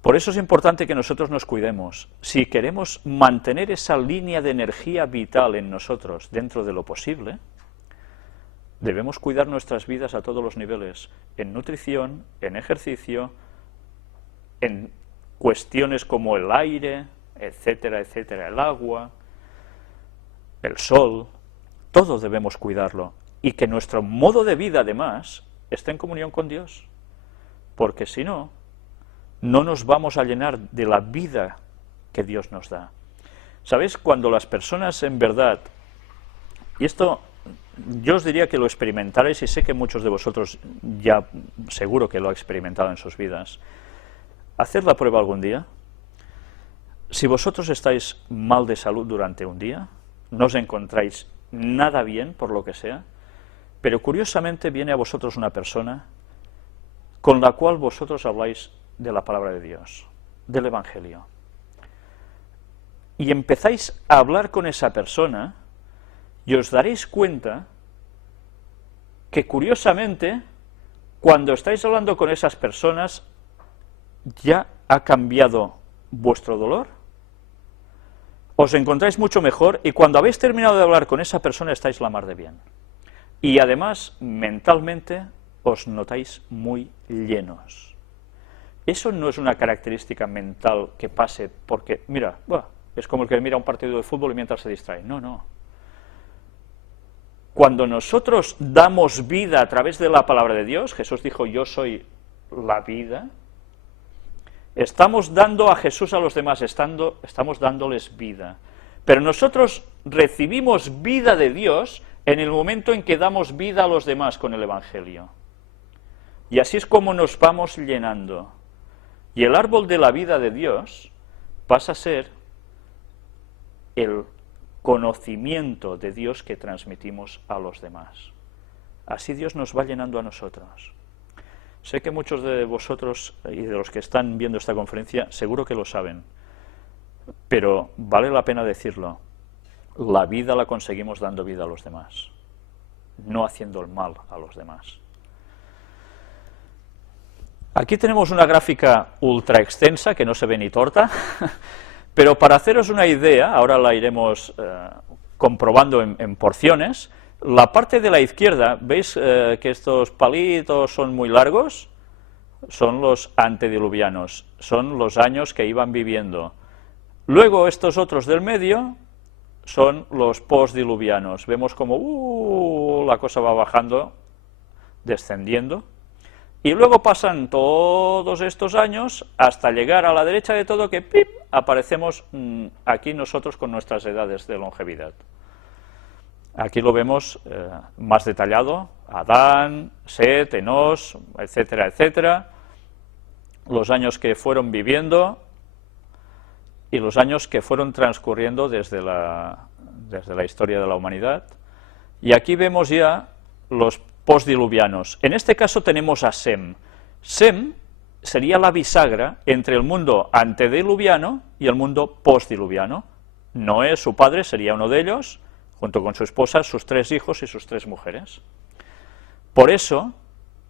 Por eso es importante que nosotros nos cuidemos. Si queremos mantener esa línea de energía vital en nosotros dentro de lo posible, debemos cuidar nuestras vidas a todos los niveles, en nutrición, en ejercicio, en cuestiones como el aire, etcétera, etcétera, el agua, el sol, todo debemos cuidarlo, y que nuestro modo de vida, además, esté en comunión con Dios, porque si no, no nos vamos a llenar de la vida que Dios nos da. ¿Sabéis? Cuando las personas en verdad, y esto yo os diría que lo experimentaréis, y sé que muchos de vosotros ya seguro que lo ha experimentado en sus vidas, haced la prueba algún día. Si vosotros estáis mal de salud durante un día, no os encontráis nada bien por lo que sea, pero curiosamente viene a vosotros una persona con la cual vosotros habláis de la palabra de Dios, del Evangelio, y empezáis a hablar con esa persona, y os daréis cuenta que curiosamente, cuando estáis hablando con esas personas, ya ha cambiado vuestro dolor, os encontráis mucho mejor, y cuando habéis terminado de hablar con esa persona estáis la mar de bien. Y además, mentalmente, os notáis muy llenos. Eso no es una característica mental que pase porque, mira, es como el que mira un partido de fútbol y mientras se distrae. No, no. Cuando nosotros damos vida a través de la palabra de Dios, Jesús dijo, yo soy la vida, estamos dando a Jesús a los demás, estamos dándoles vida. Pero nosotros recibimos vida de Dios en el momento en que damos vida a los demás con el Evangelio. Y así es como nos vamos llenando. Y el árbol de la vida de Dios pasa a ser el conocimiento de Dios que transmitimos a los demás. Así Dios nos va llenando a nosotros. Sé que muchos de vosotros y de los que están viendo esta conferencia seguro que lo saben, pero vale la pena decirlo. La vida la conseguimos dando vida a los demás, no haciendo el mal a los demás. Aquí tenemos una gráfica ultra extensa que no se ve ni torta, pero para haceros una idea, ahora la iremos comprobando en porciones. La parte de la izquierda, ¿veis que estos palitos son muy largos? Son los antediluvianos, son los años que iban viviendo. Luego estos otros del medio son los postdiluvianos. Vemos como la cosa va bajando, descendiendo, y luego pasan todos estos años hasta llegar a la derecha de todo que ¡pip!, aparecemos aquí nosotros con nuestras edades de longevidad. Aquí lo vemos más detallado: Adán, Set, Enós, etcétera, etcétera, los años que fueron viviendo y los años que fueron transcurriendo desde la historia de la humanidad. Y aquí vemos ya los postdiluvianos. En este caso tenemos a Sem. Sem sería la bisagra entre el mundo antediluviano y el mundo postdiluviano. Noé, su padre, sería uno de ellos, junto con su esposa, sus 3 hijos y sus 3 mujeres. Por eso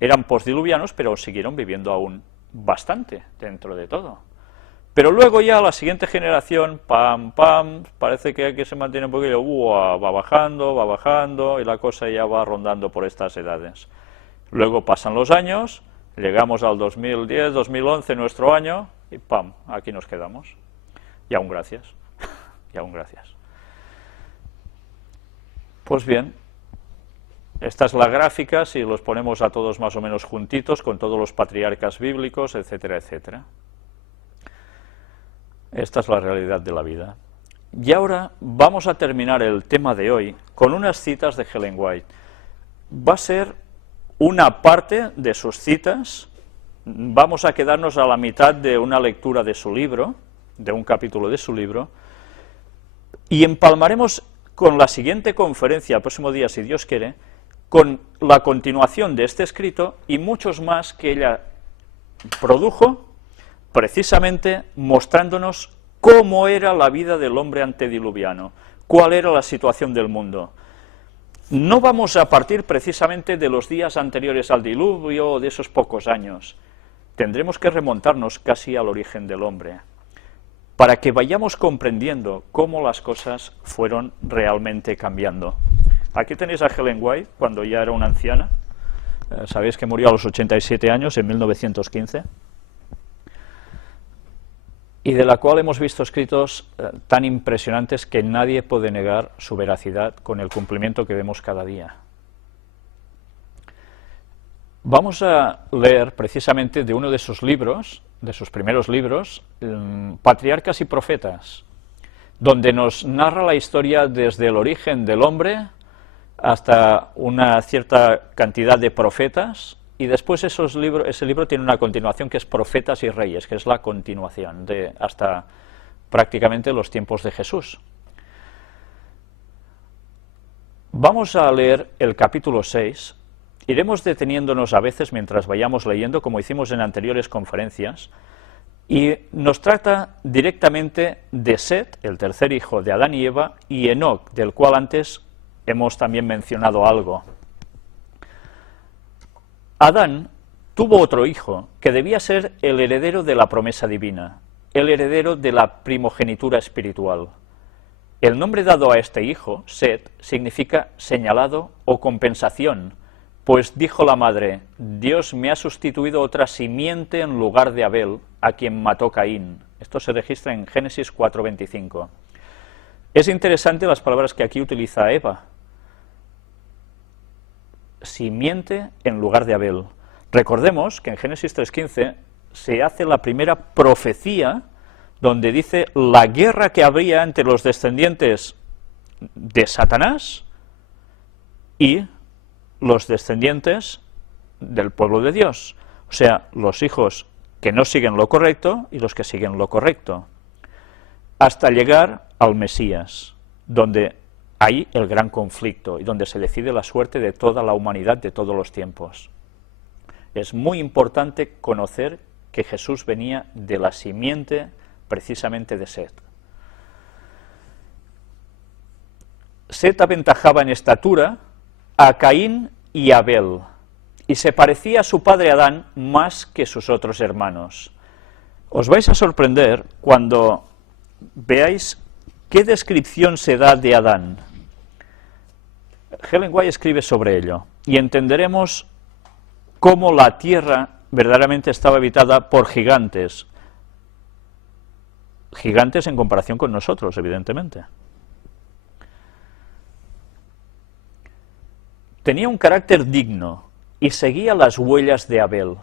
eran postdiluvianos, pero siguieron viviendo aún bastante dentro de todo. Pero luego ya la siguiente generación, parece que aquí se mantiene un poquillo, va bajando, y la cosa ya va rondando por estas edades. Luego pasan los años, llegamos al 2010, 2011, nuestro año, y aquí nos quedamos. Y aún gracias, y aún gracias. Pues bien, esta es la gráfica, si los ponemos a todos más o menos juntitos, con todos los patriarcas bíblicos, etcétera, etcétera. Esta es la realidad de la vida. Y ahora vamos a terminar el tema de hoy con unas citas de Ellen White. Va a ser una parte de sus citas, vamos a quedarnos a la mitad de una lectura de su libro, de un capítulo de su libro, y empalmaremos con la siguiente conferencia, el próximo día, si Dios quiere, con la continuación de este escrito y muchos más que ella produjo, precisamente mostrándonos cómo era la vida del hombre antediluviano, cuál era la situación del mundo. No vamos a partir precisamente de los días anteriores al diluvio o de esos pocos años. Tendremos que remontarnos casi al origen del hombre, para que vayamos comprendiendo cómo las cosas fueron realmente cambiando. Aquí tenéis a Ellen White, cuando ya era una anciana. Sabéis que murió a los 87 años, en 1915. Y de la cual hemos visto escritos tan impresionantes que nadie puede negar su veracidad con el cumplimiento que vemos cada día. Vamos a leer precisamente de uno de sus libros, de sus primeros libros, Patriarcas y Profetas, donde nos narra la historia desde el origen del hombre hasta una cierta cantidad de profetas, y después ese libro tiene una continuación que es Profetas y Reyes, que es la continuación hasta prácticamente los tiempos de Jesús. Vamos a leer el capítulo 6, iremos deteniéndonos a veces mientras vayamos leyendo, como hicimos en anteriores conferencias, y nos trata directamente de Set, el tercer hijo de Adán y Eva, y Enoc, del cual antes hemos también mencionado algo. Adán tuvo otro hijo, que debía ser el heredero de la promesa divina, el heredero de la primogenitura espiritual. El nombre dado a este hijo, Set, significa señalado o compensación, pues dijo la madre: Dios me ha sustituido otra simiente en lugar de Abel, a quien mató Caín. Esto se registra en Génesis 4:25. Es interesante las palabras que aquí utiliza Eva. Simiente en lugar de Abel. Recordemos que en Génesis 3:15 se hace la primera profecía donde dice la guerra que habría entre los descendientes de Satanás y los descendientes del pueblo de Dios, o sea, los hijos que no siguen lo correcto y los que siguen lo correcto, hasta llegar al Mesías, donde hay el gran conflicto y donde se decide la suerte de toda la humanidad de todos los tiempos. Es muy importante conocer que Jesús venía de la simiente precisamente de Set. Set aventajaba en estatura a Caín y Abel, y se parecía a su padre Adán más que sus otros hermanos. Os vais a sorprender cuando veáis qué descripción se da de Adán. Ellen White escribe sobre ello, y entenderemos cómo la tierra verdaderamente estaba habitada por gigantes. Gigantes en comparación con nosotros, evidentemente. Tenía un carácter digno y seguía las huellas de Abel.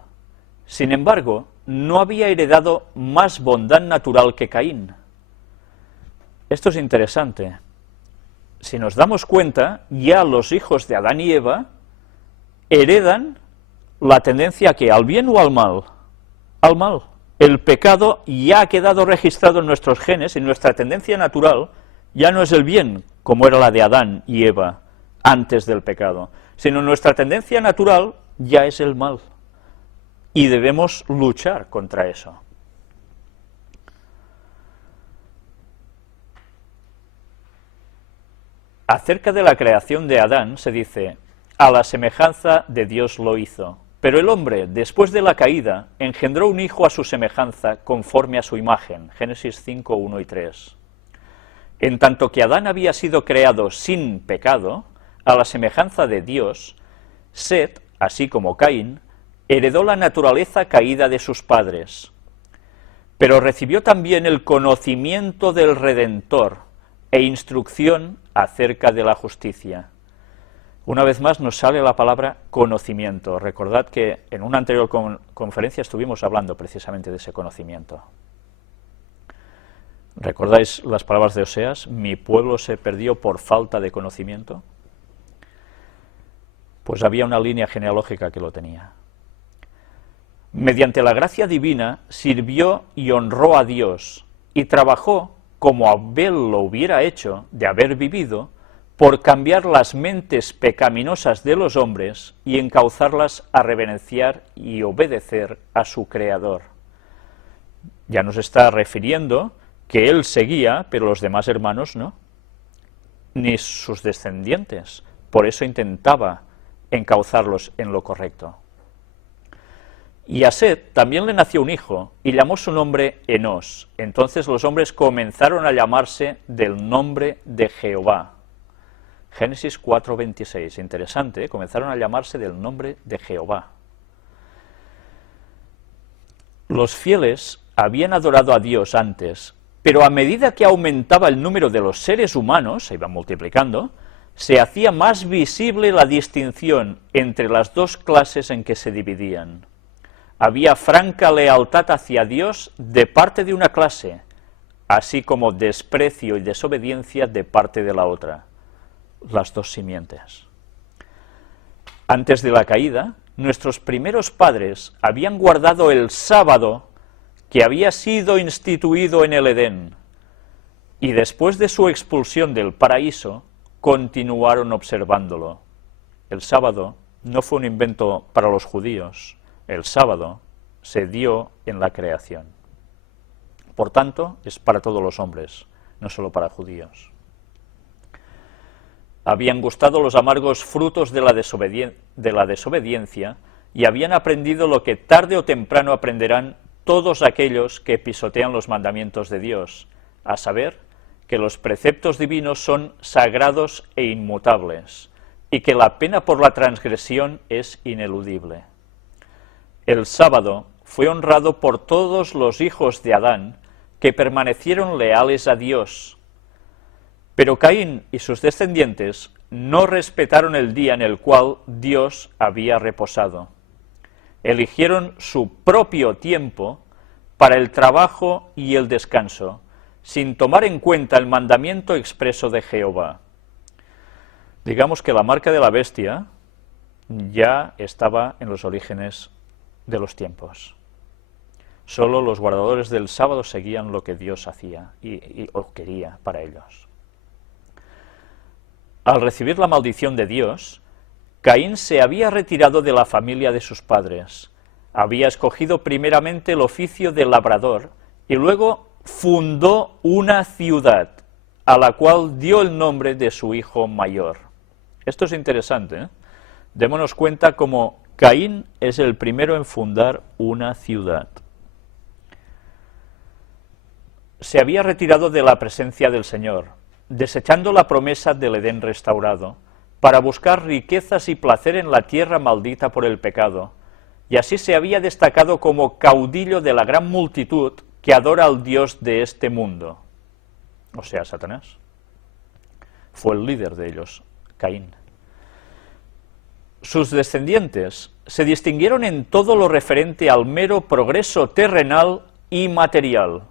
Sin embargo, no había heredado más bondad natural que Caín. Esto es interesante. Si nos damos cuenta, ya los hijos de Adán y Eva heredan la tendencia ¿a qué? ¿Al bien o al mal? Al mal. El pecado ya ha quedado registrado en nuestros genes y nuestra tendencia natural ya no es el bien, como era la de Adán y Eva antes del pecado, sino nuestra tendencia natural ya es el mal. Y debemos luchar contra eso. Acerca de la creación de Adán se dice, a la semejanza de Dios lo hizo. Pero el hombre, después de la caída, engendró un hijo a su semejanza, conforme a su imagen. Génesis 5, 1 y 3. En tanto que Adán había sido creado sin pecado, a la semejanza de Dios, Set, así como Caín, heredó la naturaleza caída de sus padres. Pero recibió también el conocimiento del Redentor e instrucción acerca de la justicia. Una vez más nos sale la palabra conocimiento. Recordad que en una anterior conferencia estuvimos hablando precisamente de ese conocimiento. ¿Recordáis las palabras de Oseas? Mi pueblo se perdió por falta de conocimiento. Pues había una línea genealógica que lo tenía. Mediante la gracia divina sirvió y honró a Dios y trabajó, como Abel lo hubiera hecho de haber vivido, por cambiar las mentes pecaminosas de los hombres y encauzarlas a reverenciar y obedecer a su Creador. Ya nos está refiriendo que él seguía, pero los demás hermanos no, ni sus descendientes. Por eso intentaba encauzarlos en lo correcto. Y a Set también le nació un hijo, y llamó su nombre Enós. Entonces los hombres comenzaron a llamarse del nombre de Jehová. Génesis 4:26, interesante, ¿eh? Comenzaron a llamarse del nombre de Jehová. Los fieles habían adorado a Dios antes, pero a medida que aumentaba el número de los seres humanos, se iban multiplicando, se hacía más visible la distinción entre las dos clases en que se dividían. Había franca lealtad hacia Dios de parte de una clase, así como desprecio y desobediencia de parte de la otra. Las dos simientes. Antes de la caída, nuestros primeros padres habían guardado el sábado que había sido instituido en el Edén, y después de su expulsión del paraíso, continuaron observándolo. El sábado no fue un invento para los judíos, el sábado se dio en la creación. Por tanto, es para todos los hombres, no solo para judíos. Habían gustado los amargos frutos de la desobediencia y habían aprendido lo que tarde o temprano aprenderán todos aquellos que pisotean los mandamientos de Dios, a saber, que los preceptos divinos son sagrados e inmutables, y que la pena por la transgresión es ineludible. El sábado fue honrado por todos los hijos de Adán, que permanecieron leales a Dios. Pero Caín y sus descendientes no respetaron el día en el cual Dios había reposado. Eligieron su propio tiempo para el trabajo y el descanso, sin tomar en cuenta el mandamiento expreso de Jehová. Digamos que la marca de la bestia ya estaba en los orígenes de los tiempos. Solo los guardadores del sábado seguían lo que Dios hacía o quería para ellos. Al recibir la maldición de Dios, Caín se había retirado de la familia de sus padres, había escogido primeramente el oficio de labrador y luego fundó una ciudad, a la cual dio el nombre de su hijo mayor. Esto es interesante, ¿eh? Démonos cuenta cómo Caín es el primero en fundar una ciudad. Se había retirado de la presencia del Señor, desechando la promesa del Edén restaurado, para buscar riquezas y placer en la tierra maldita por el pecado, y así se había destacado como caudillo de la gran multitud que adora al Dios de este mundo, o sea, Satanás. Fue el líder de ellos, Caín. sus descendientes se distinguieron en todo lo referente al mero progreso terrenal y material.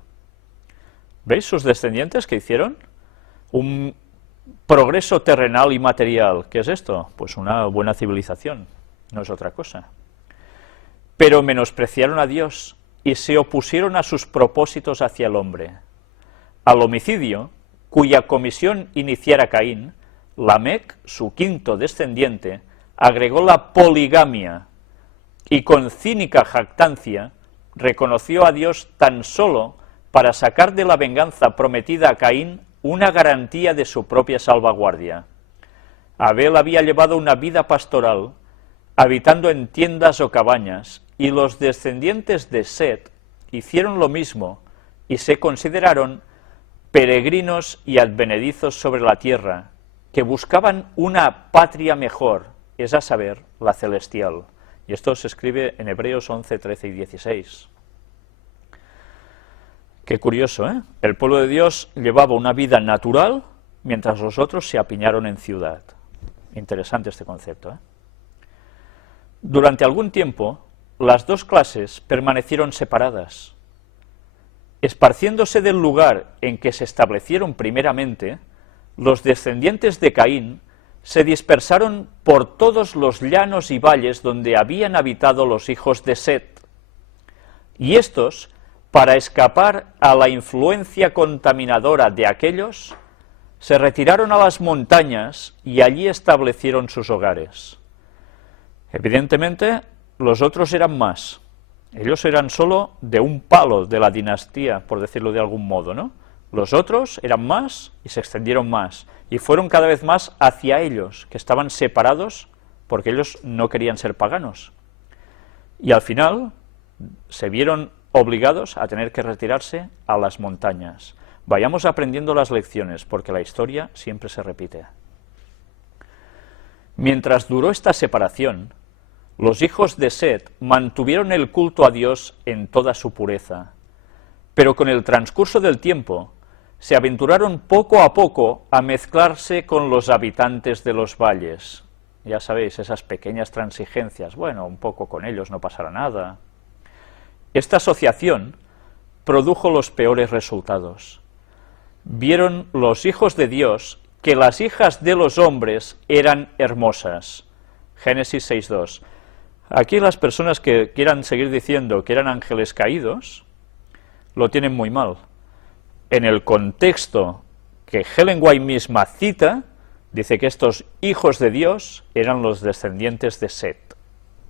¿Veis sus descendientes qué hicieron? Un progreso terrenal y material. ¿Qué es esto? Pues una buena civilización, no es otra cosa. Pero menospreciaron a Dios y se opusieron a sus propósitos hacia el hombre. Al homicidio, cuya comisión iniciara Caín, Lamec, su quinto descendiente, agregó la poligamia y con cínica jactancia reconoció a Dios tan solo para sacar de la venganza prometida a Caín una garantía de su propia salvaguardia. Abel había llevado una vida pastoral, habitando en tiendas o cabañas, y los descendientes de Set hicieron lo mismo y se consideraron peregrinos y advenedizos sobre la tierra, que buscaban una patria mejor, es a saber, la celestial. Y esto se escribe en Hebreos 11, 13 y 16. Qué curioso, ¿eh? El pueblo de Dios llevaba una vida natural, mientras los otros se apiñaron en ciudad. Interesante este concepto, ¿eh? Durante algún tiempo, las dos clases permanecieron separadas. Esparciéndose del lugar en que se establecieron primeramente, los descendientes de Caín se dispersaron por todos los llanos y valles donde habían habitado los hijos de Set. Y estos, para escapar a la influencia contaminadora de aquellos, se retiraron a las montañas y allí establecieron sus hogares. Evidentemente, los otros eran más. Ellos eran solo de un palo de la dinastía, por decirlo de algún modo, ¿no? Los otros eran más y se extendieron más, y fueron cada vez más hacia ellos, que estaban separados porque ellos no querían ser paganos. Y al final se vieron obligados a tener que retirarse a las montañas. Vayamos aprendiendo las lecciones, porque la historia siempre se repite. Mientras duró esta separación, los hijos de Set mantuvieron el culto a Dios en toda su pureza, pero con el transcurso del tiempo se aventuraron poco a poco a mezclarse con los habitantes de los valles. Ya sabéis, esas pequeñas transigencias, bueno, un poco con ellos no pasará nada. Esta asociación produjo los peores resultados. Vieron los hijos de Dios que las hijas de los hombres eran hermosas. Génesis 6:2. Aquí las personas que quieran seguir diciendo que eran ángeles caídos, lo tienen muy mal. En el contexto que Ellen White misma cita, dice que estos hijos de Dios eran los descendientes de Set,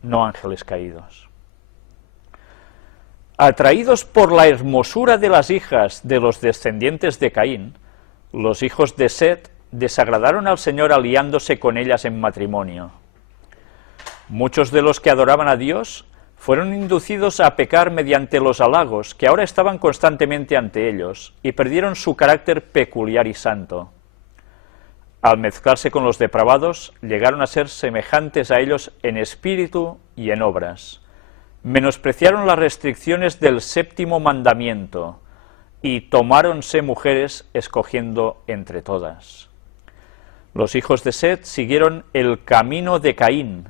no ángeles caídos. Atraídos por la hermosura de las hijas de los descendientes de Caín, los hijos de Set desagradaron al Señor aliándose con ellas en matrimonio. Muchos de los que adoraban a Dios fueron inducidos a pecar mediante los halagos que ahora estaban constantemente ante ellos y perdieron su carácter peculiar y santo. Al mezclarse con los depravados, llegaron a ser semejantes a ellos en espíritu y en obras. Menospreciaron las restricciones del séptimo mandamiento y tomáronse mujeres escogiendo entre todas. Los hijos de Set siguieron el camino de Caín,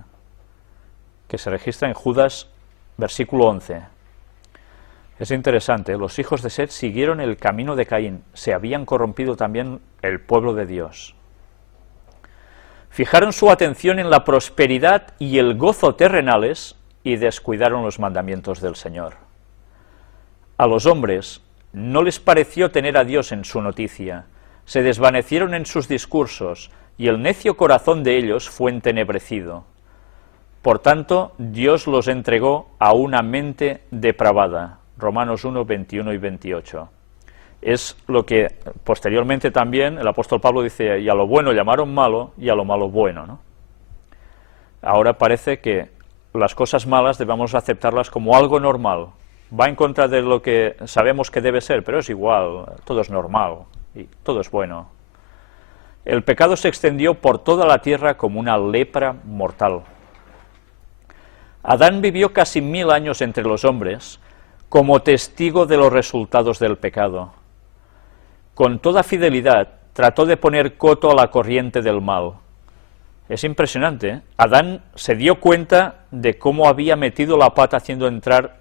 que se registra en Judas, versículo 11. Es interesante, los hijos de Set siguieron el camino de Caín, se habían corrompido también el pueblo de Dios. Fijaron su atención en la prosperidad y el gozo terrenales y descuidaron los mandamientos del Señor. A los hombres no les pareció tener a Dios en su noticia, se desvanecieron en sus discursos y el necio corazón de ellos fue entenebrecido. Por tanto, Dios los entregó a una mente depravada. Romanos 1, 21 y 28. Es lo que posteriormente también el apóstol Pablo dice, y a lo bueno llamaron malo, y a lo malo bueno, ¿no? Ahora parece que las cosas malas debemos aceptarlas como algo normal. Va en contra de lo que sabemos que debe ser, pero es igual, todo es normal, y todo es bueno. El pecado se extendió por toda la tierra como una lepra mortal. Adán vivió casi 1000 años entre los hombres como testigo de los resultados del pecado. Con toda fidelidad trató de poner coto a la corriente del mal. Es impresionante, ¿eh? Adán se dio cuenta de cómo había metido la pata haciendo entrar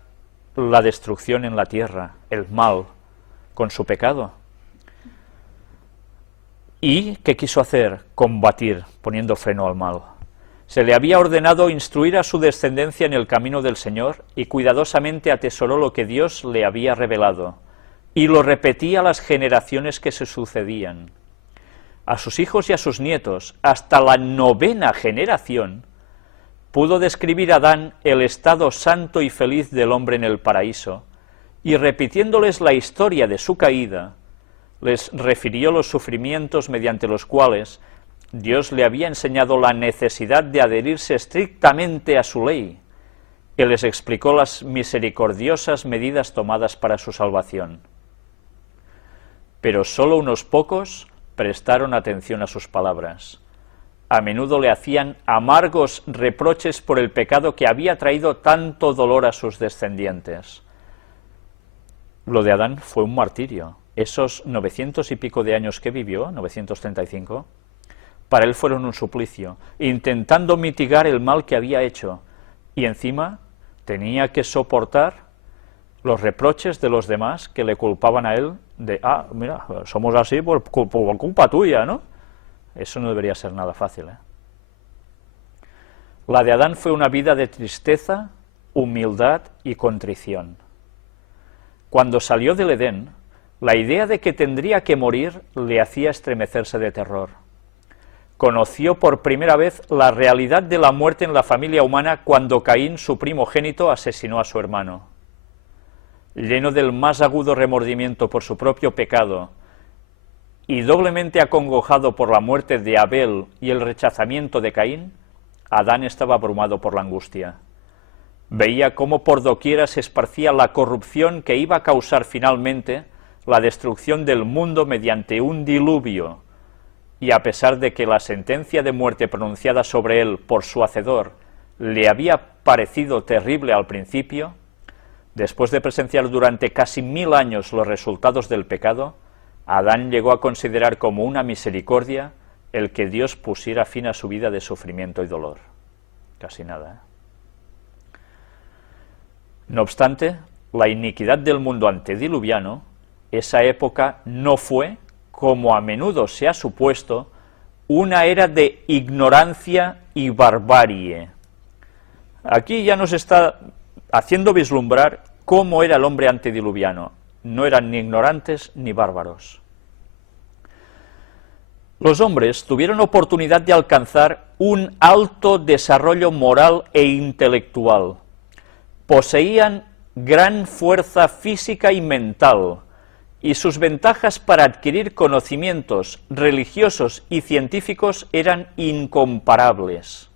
la destrucción en la tierra, el mal, con su pecado. ¿Y qué quiso hacer? Combatir, poniendo freno al mal. Se le había ordenado instruir a su descendencia en el camino del Señor y cuidadosamente atesoró lo que Dios le había revelado, y lo repetía a las generaciones que se sucedían. A sus hijos y a sus nietos, hasta la 9ª generación, pudo describir Adán el estado santo y feliz del hombre en el paraíso, y repitiéndoles la historia de su caída, les refirió los sufrimientos mediante los cuales Dios le había enseñado la necesidad de adherirse estrictamente a su ley, y les explicó las misericordiosas medidas tomadas para su salvación. Pero sólo unos pocos prestaron atención a sus palabras. A menudo le hacían amargos reproches por el pecado que había traído tanto dolor a sus descendientes. Lo de Adán fue un martirio. Esos 900 y pico de años que vivió, 935, para él fueron un suplicio, intentando mitigar el mal que había hecho, y encima tenía que soportar los reproches de los demás que le culpaban a él de, mira, somos así por culpa tuya, ¿no? Eso no debería ser nada fácil, ¿eh? La de Adán fue una vida de tristeza, humildad y contrición. Cuando salió del Edén, la idea de que tendría que morir le hacía estremecerse de terror. Conoció por primera vez la realidad de la muerte en la familia humana cuando Caín, su primogénito, asesinó a su hermano. Lleno del más agudo remordimiento por su propio pecado y doblemente acongojado por la muerte de Abel y el rechazamiento de Caín, Adán estaba abrumado por la angustia. Veía cómo por doquiera se esparcía la corrupción que iba a causar finalmente la destrucción del mundo mediante un diluvio, y a pesar de que la sentencia de muerte pronunciada sobre él por su hacedor le había parecido terrible al principio, después de presenciar durante casi 1000 años los resultados del pecado, Adán llegó a considerar como una misericordia el que Dios pusiera fin a su vida de sufrimiento y dolor. Casi nada, ¿eh? No obstante, la iniquidad del mundo antediluviano, esa época no fue, como a menudo se ha supuesto, una era de ignorancia y barbarie. Aquí ya nos está haciendo vislumbrar cómo era el hombre antediluviano. No eran ni ignorantes ni bárbaros. Los hombres tuvieron oportunidad de alcanzar un alto desarrollo moral e intelectual. Poseían gran fuerza física y mental, y sus ventajas para adquirir conocimientos religiosos y científicos eran incomparables.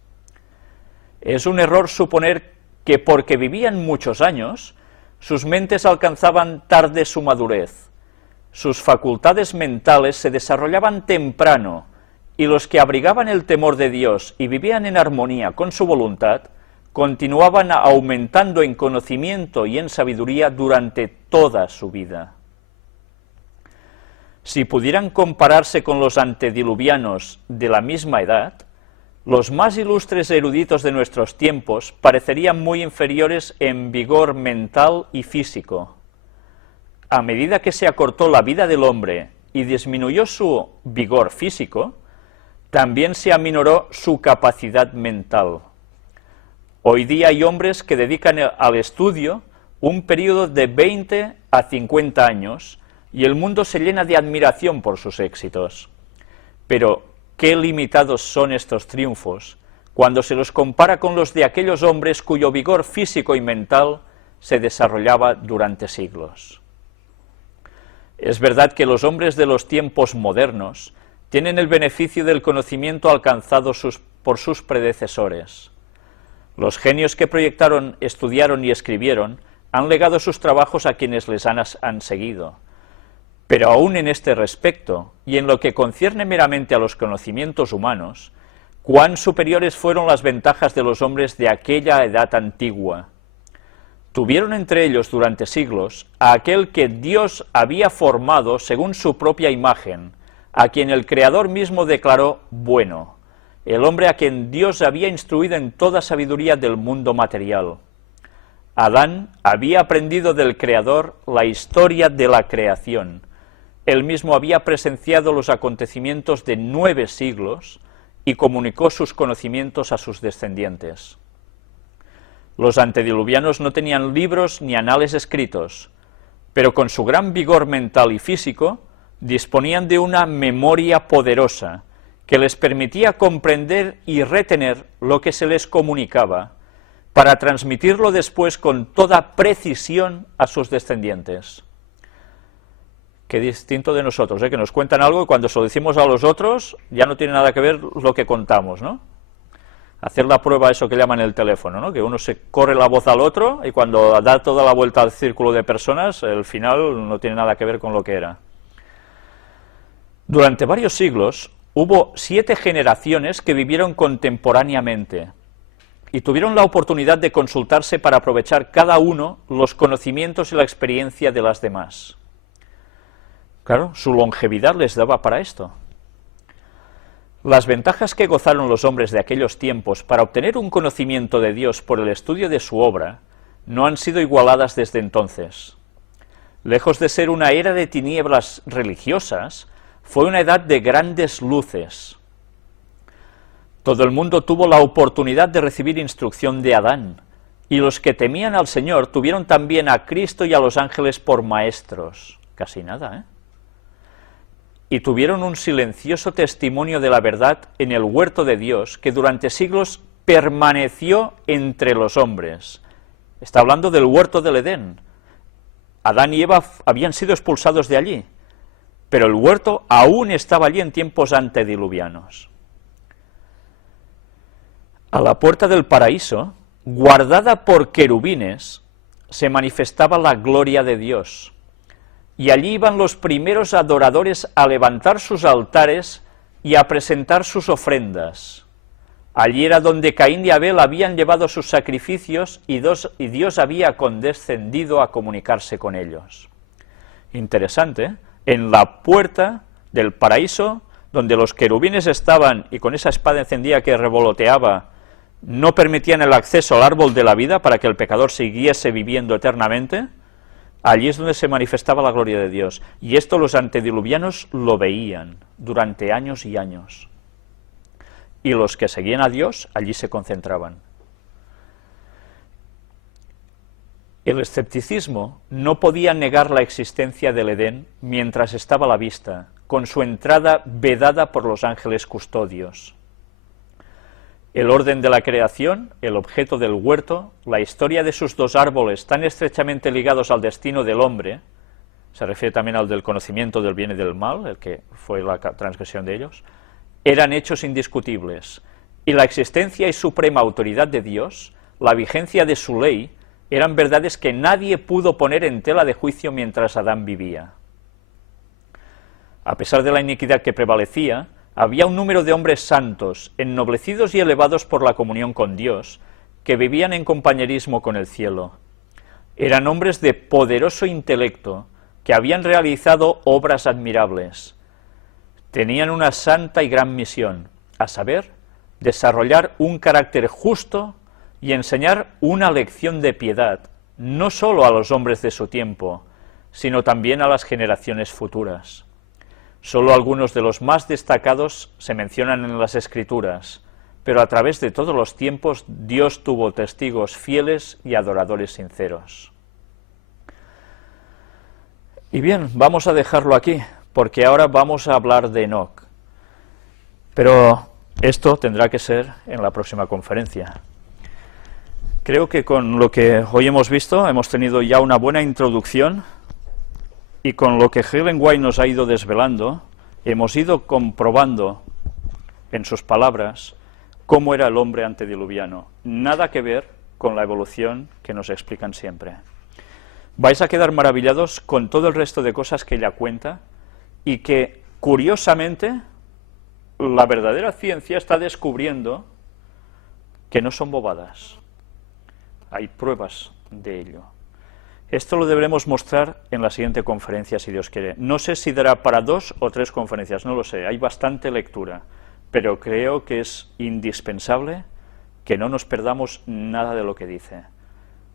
Es un error suponer que porque vivían muchos años, sus mentes alcanzaban tarde su madurez. Sus facultades mentales se desarrollaban temprano, y los que abrigaban el temor de Dios y vivían en armonía con su voluntad, continuaban aumentando en conocimiento y en sabiduría durante toda su vida. Si pudieran compararse con los antediluvianos de la misma edad, los más ilustres eruditos de nuestros tiempos parecerían muy inferiores en vigor mental y físico. A medida que se acortó la vida del hombre y disminuyó su vigor físico, también se aminoró su capacidad mental. Hoy día hay hombres que dedican al estudio un periodo de 20 a 50 años, y el mundo se llena de admiración por sus éxitos. Pero qué limitados son estos triunfos cuando se los compara con los de aquellos hombres cuyo vigor físico y mental se desarrollaba durante siglos. Es verdad que los hombres de los tiempos modernos tienen el beneficio del conocimiento alcanzado por sus predecesores. Los genios que proyectaron, estudiaron y escribieron han legado sus trabajos a quienes les han seguido. Pero aún en este respecto, y en lo que concierne meramente a los conocimientos humanos, cuán superiores fueron las ventajas de los hombres de aquella edad antigua. Tuvieron entre ellos durante siglos a aquel que Dios había formado según su propia imagen, a quien el Creador mismo declaró bueno, el hombre a quien Dios había instruido en toda sabiduría del mundo material. Adán había aprendido del Creador la historia de la creación. Él mismo había presenciado los acontecimientos de 9 siglos y comunicó sus conocimientos a sus descendientes. Los antediluvianos no tenían libros ni anales escritos, pero con su gran vigor mental y físico disponían de una memoria poderosa que les permitía comprender y retener lo que se les comunicaba para transmitirlo después con toda precisión a sus descendientes. Qué distinto de nosotros, que nos cuentan algo y cuando se lo decimos a los otros ya no tiene nada que ver lo que contamos, ¿no? Hacer la prueba, eso que llaman el teléfono, ¿no? Que uno se corre la voz al otro y cuando da toda la vuelta al círculo de personas, el final no tiene nada que ver con lo que era. Durante varios siglos hubo 7 generaciones que vivieron contemporáneamente y tuvieron la oportunidad de consultarse para aprovechar cada uno los conocimientos y la experiencia de las demás. Claro, su longevidad les daba para esto. Las ventajas que gozaron los hombres de aquellos tiempos para obtener un conocimiento de Dios por el estudio de su obra no han sido igualadas desde entonces. Lejos de ser una era de tinieblas religiosas, fue una edad de grandes luces. Todo el mundo tuvo la oportunidad de recibir instrucción de Adán, y los que temían al Señor tuvieron también a Cristo y a los ángeles por maestros. Casi nada, ¿eh? Y tuvieron un silencioso testimonio de la verdad en el huerto de Dios, que durante siglos permaneció entre los hombres. Está hablando del huerto del Edén. Adán y Eva habían sido expulsados de allí, pero el huerto aún estaba allí en tiempos antediluvianos. A la puerta del paraíso, guardada por querubines, se manifestaba la gloria de Dios. Y allí iban los primeros adoradores a levantar sus altares y a presentar sus ofrendas. Allí era donde Caín y Abel habían llevado sus sacrificios y Dios había condescendido a comunicarse con ellos. Interesante, ¿eh? En la puerta del paraíso, donde los querubines estaban y con esa espada encendida que revoloteaba, no permitían el acceso al árbol de la vida para que el pecador siguiese viviendo eternamente. Allí es donde se manifestaba la gloria de Dios, y esto los antediluvianos lo veían durante años y años. Y los que seguían a Dios, allí se concentraban. El escepticismo no podía negar la existencia del Edén mientras estaba a la vista, con su entrada vedada por los ángeles custodios. El orden de la creación, el objeto del huerto, la historia de sus 2 árboles tan estrechamente ligados al destino del hombre, se refiere también al del conocimiento del bien y del mal, el que fue la transgresión de ellos, eran hechos indiscutibles, y la existencia y suprema autoridad de Dios, la vigencia de su ley, eran verdades que nadie pudo poner en tela de juicio mientras Adán vivía. A pesar de la iniquidad que prevalecía, había un número de hombres santos, ennoblecidos y elevados por la comunión con Dios, que vivían en compañerismo con el cielo. Eran hombres de poderoso intelecto, que habían realizado obras admirables. Tenían una santa y gran misión, a saber, desarrollar un carácter justo y enseñar una lección de piedad, no solo a los hombres de su tiempo, sino también a las generaciones futuras. Solo algunos de los más destacados se mencionan en las Escrituras, pero a través de todos los tiempos Dios tuvo testigos fieles y adoradores sinceros. Y bien, vamos a dejarlo aquí, porque ahora vamos a hablar de Enoc. Pero esto tendrá que ser en la próxima conferencia. Creo que con lo que hoy hemos visto hemos tenido ya una buena introducción, y con lo que Ellen White nos ha ido desvelando, hemos ido comprobando en sus palabras cómo era el hombre antediluviano. Nada que ver con la evolución que nos explican siempre. Vais a quedar maravillados con todo el resto de cosas que ella cuenta y que, curiosamente, la verdadera ciencia está descubriendo que no son bobadas. Hay pruebas de ello. Esto lo deberemos mostrar en la siguiente conferencia, si Dios quiere. No sé si dará para 2 o 3 conferencias, no lo sé, hay bastante lectura, pero creo que es indispensable que no nos perdamos nada de lo que dice,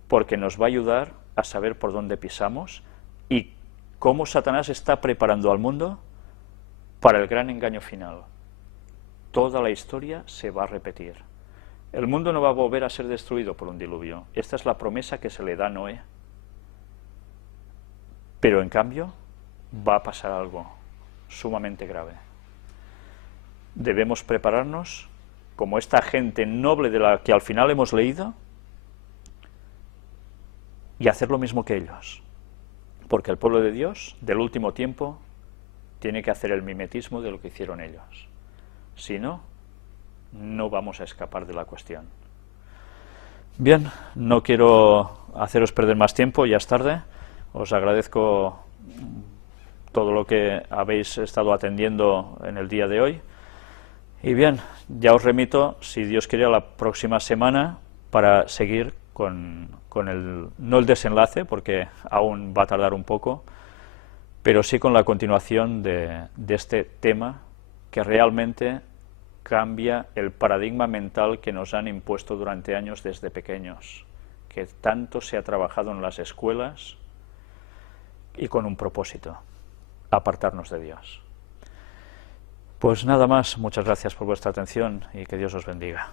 porque nos va a ayudar a saber por dónde pisamos y cómo Satanás está preparando al mundo para el gran engaño final. Toda la historia se va a repetir. El mundo no va a volver a ser destruido por un diluvio. Esta es la promesa que se le da a Noé. Pero en cambio va a pasar algo sumamente grave. Debemos prepararnos como esta gente noble de la que al final hemos leído y hacer lo mismo que ellos. Porque el pueblo de Dios, del último tiempo, tiene que hacer el mimetismo de lo que hicieron ellos. Si no, no vamos a escapar de la cuestión. Bien, no quiero haceros perder más tiempo, ya es tarde. Os agradezco todo lo que habéis estado atendiendo en el día de hoy. Y bien, ya os remito, si Dios quiere, a la próxima semana para seguir con no el desenlace, porque aún va a tardar un poco, pero sí con la continuación de este tema que realmente cambia el paradigma mental que nos han impuesto durante años desde pequeños, que tanto se ha trabajado en las escuelas y con un propósito: apartarnos de Dios. Pues nada más, muchas gracias por vuestra atención y que Dios os bendiga.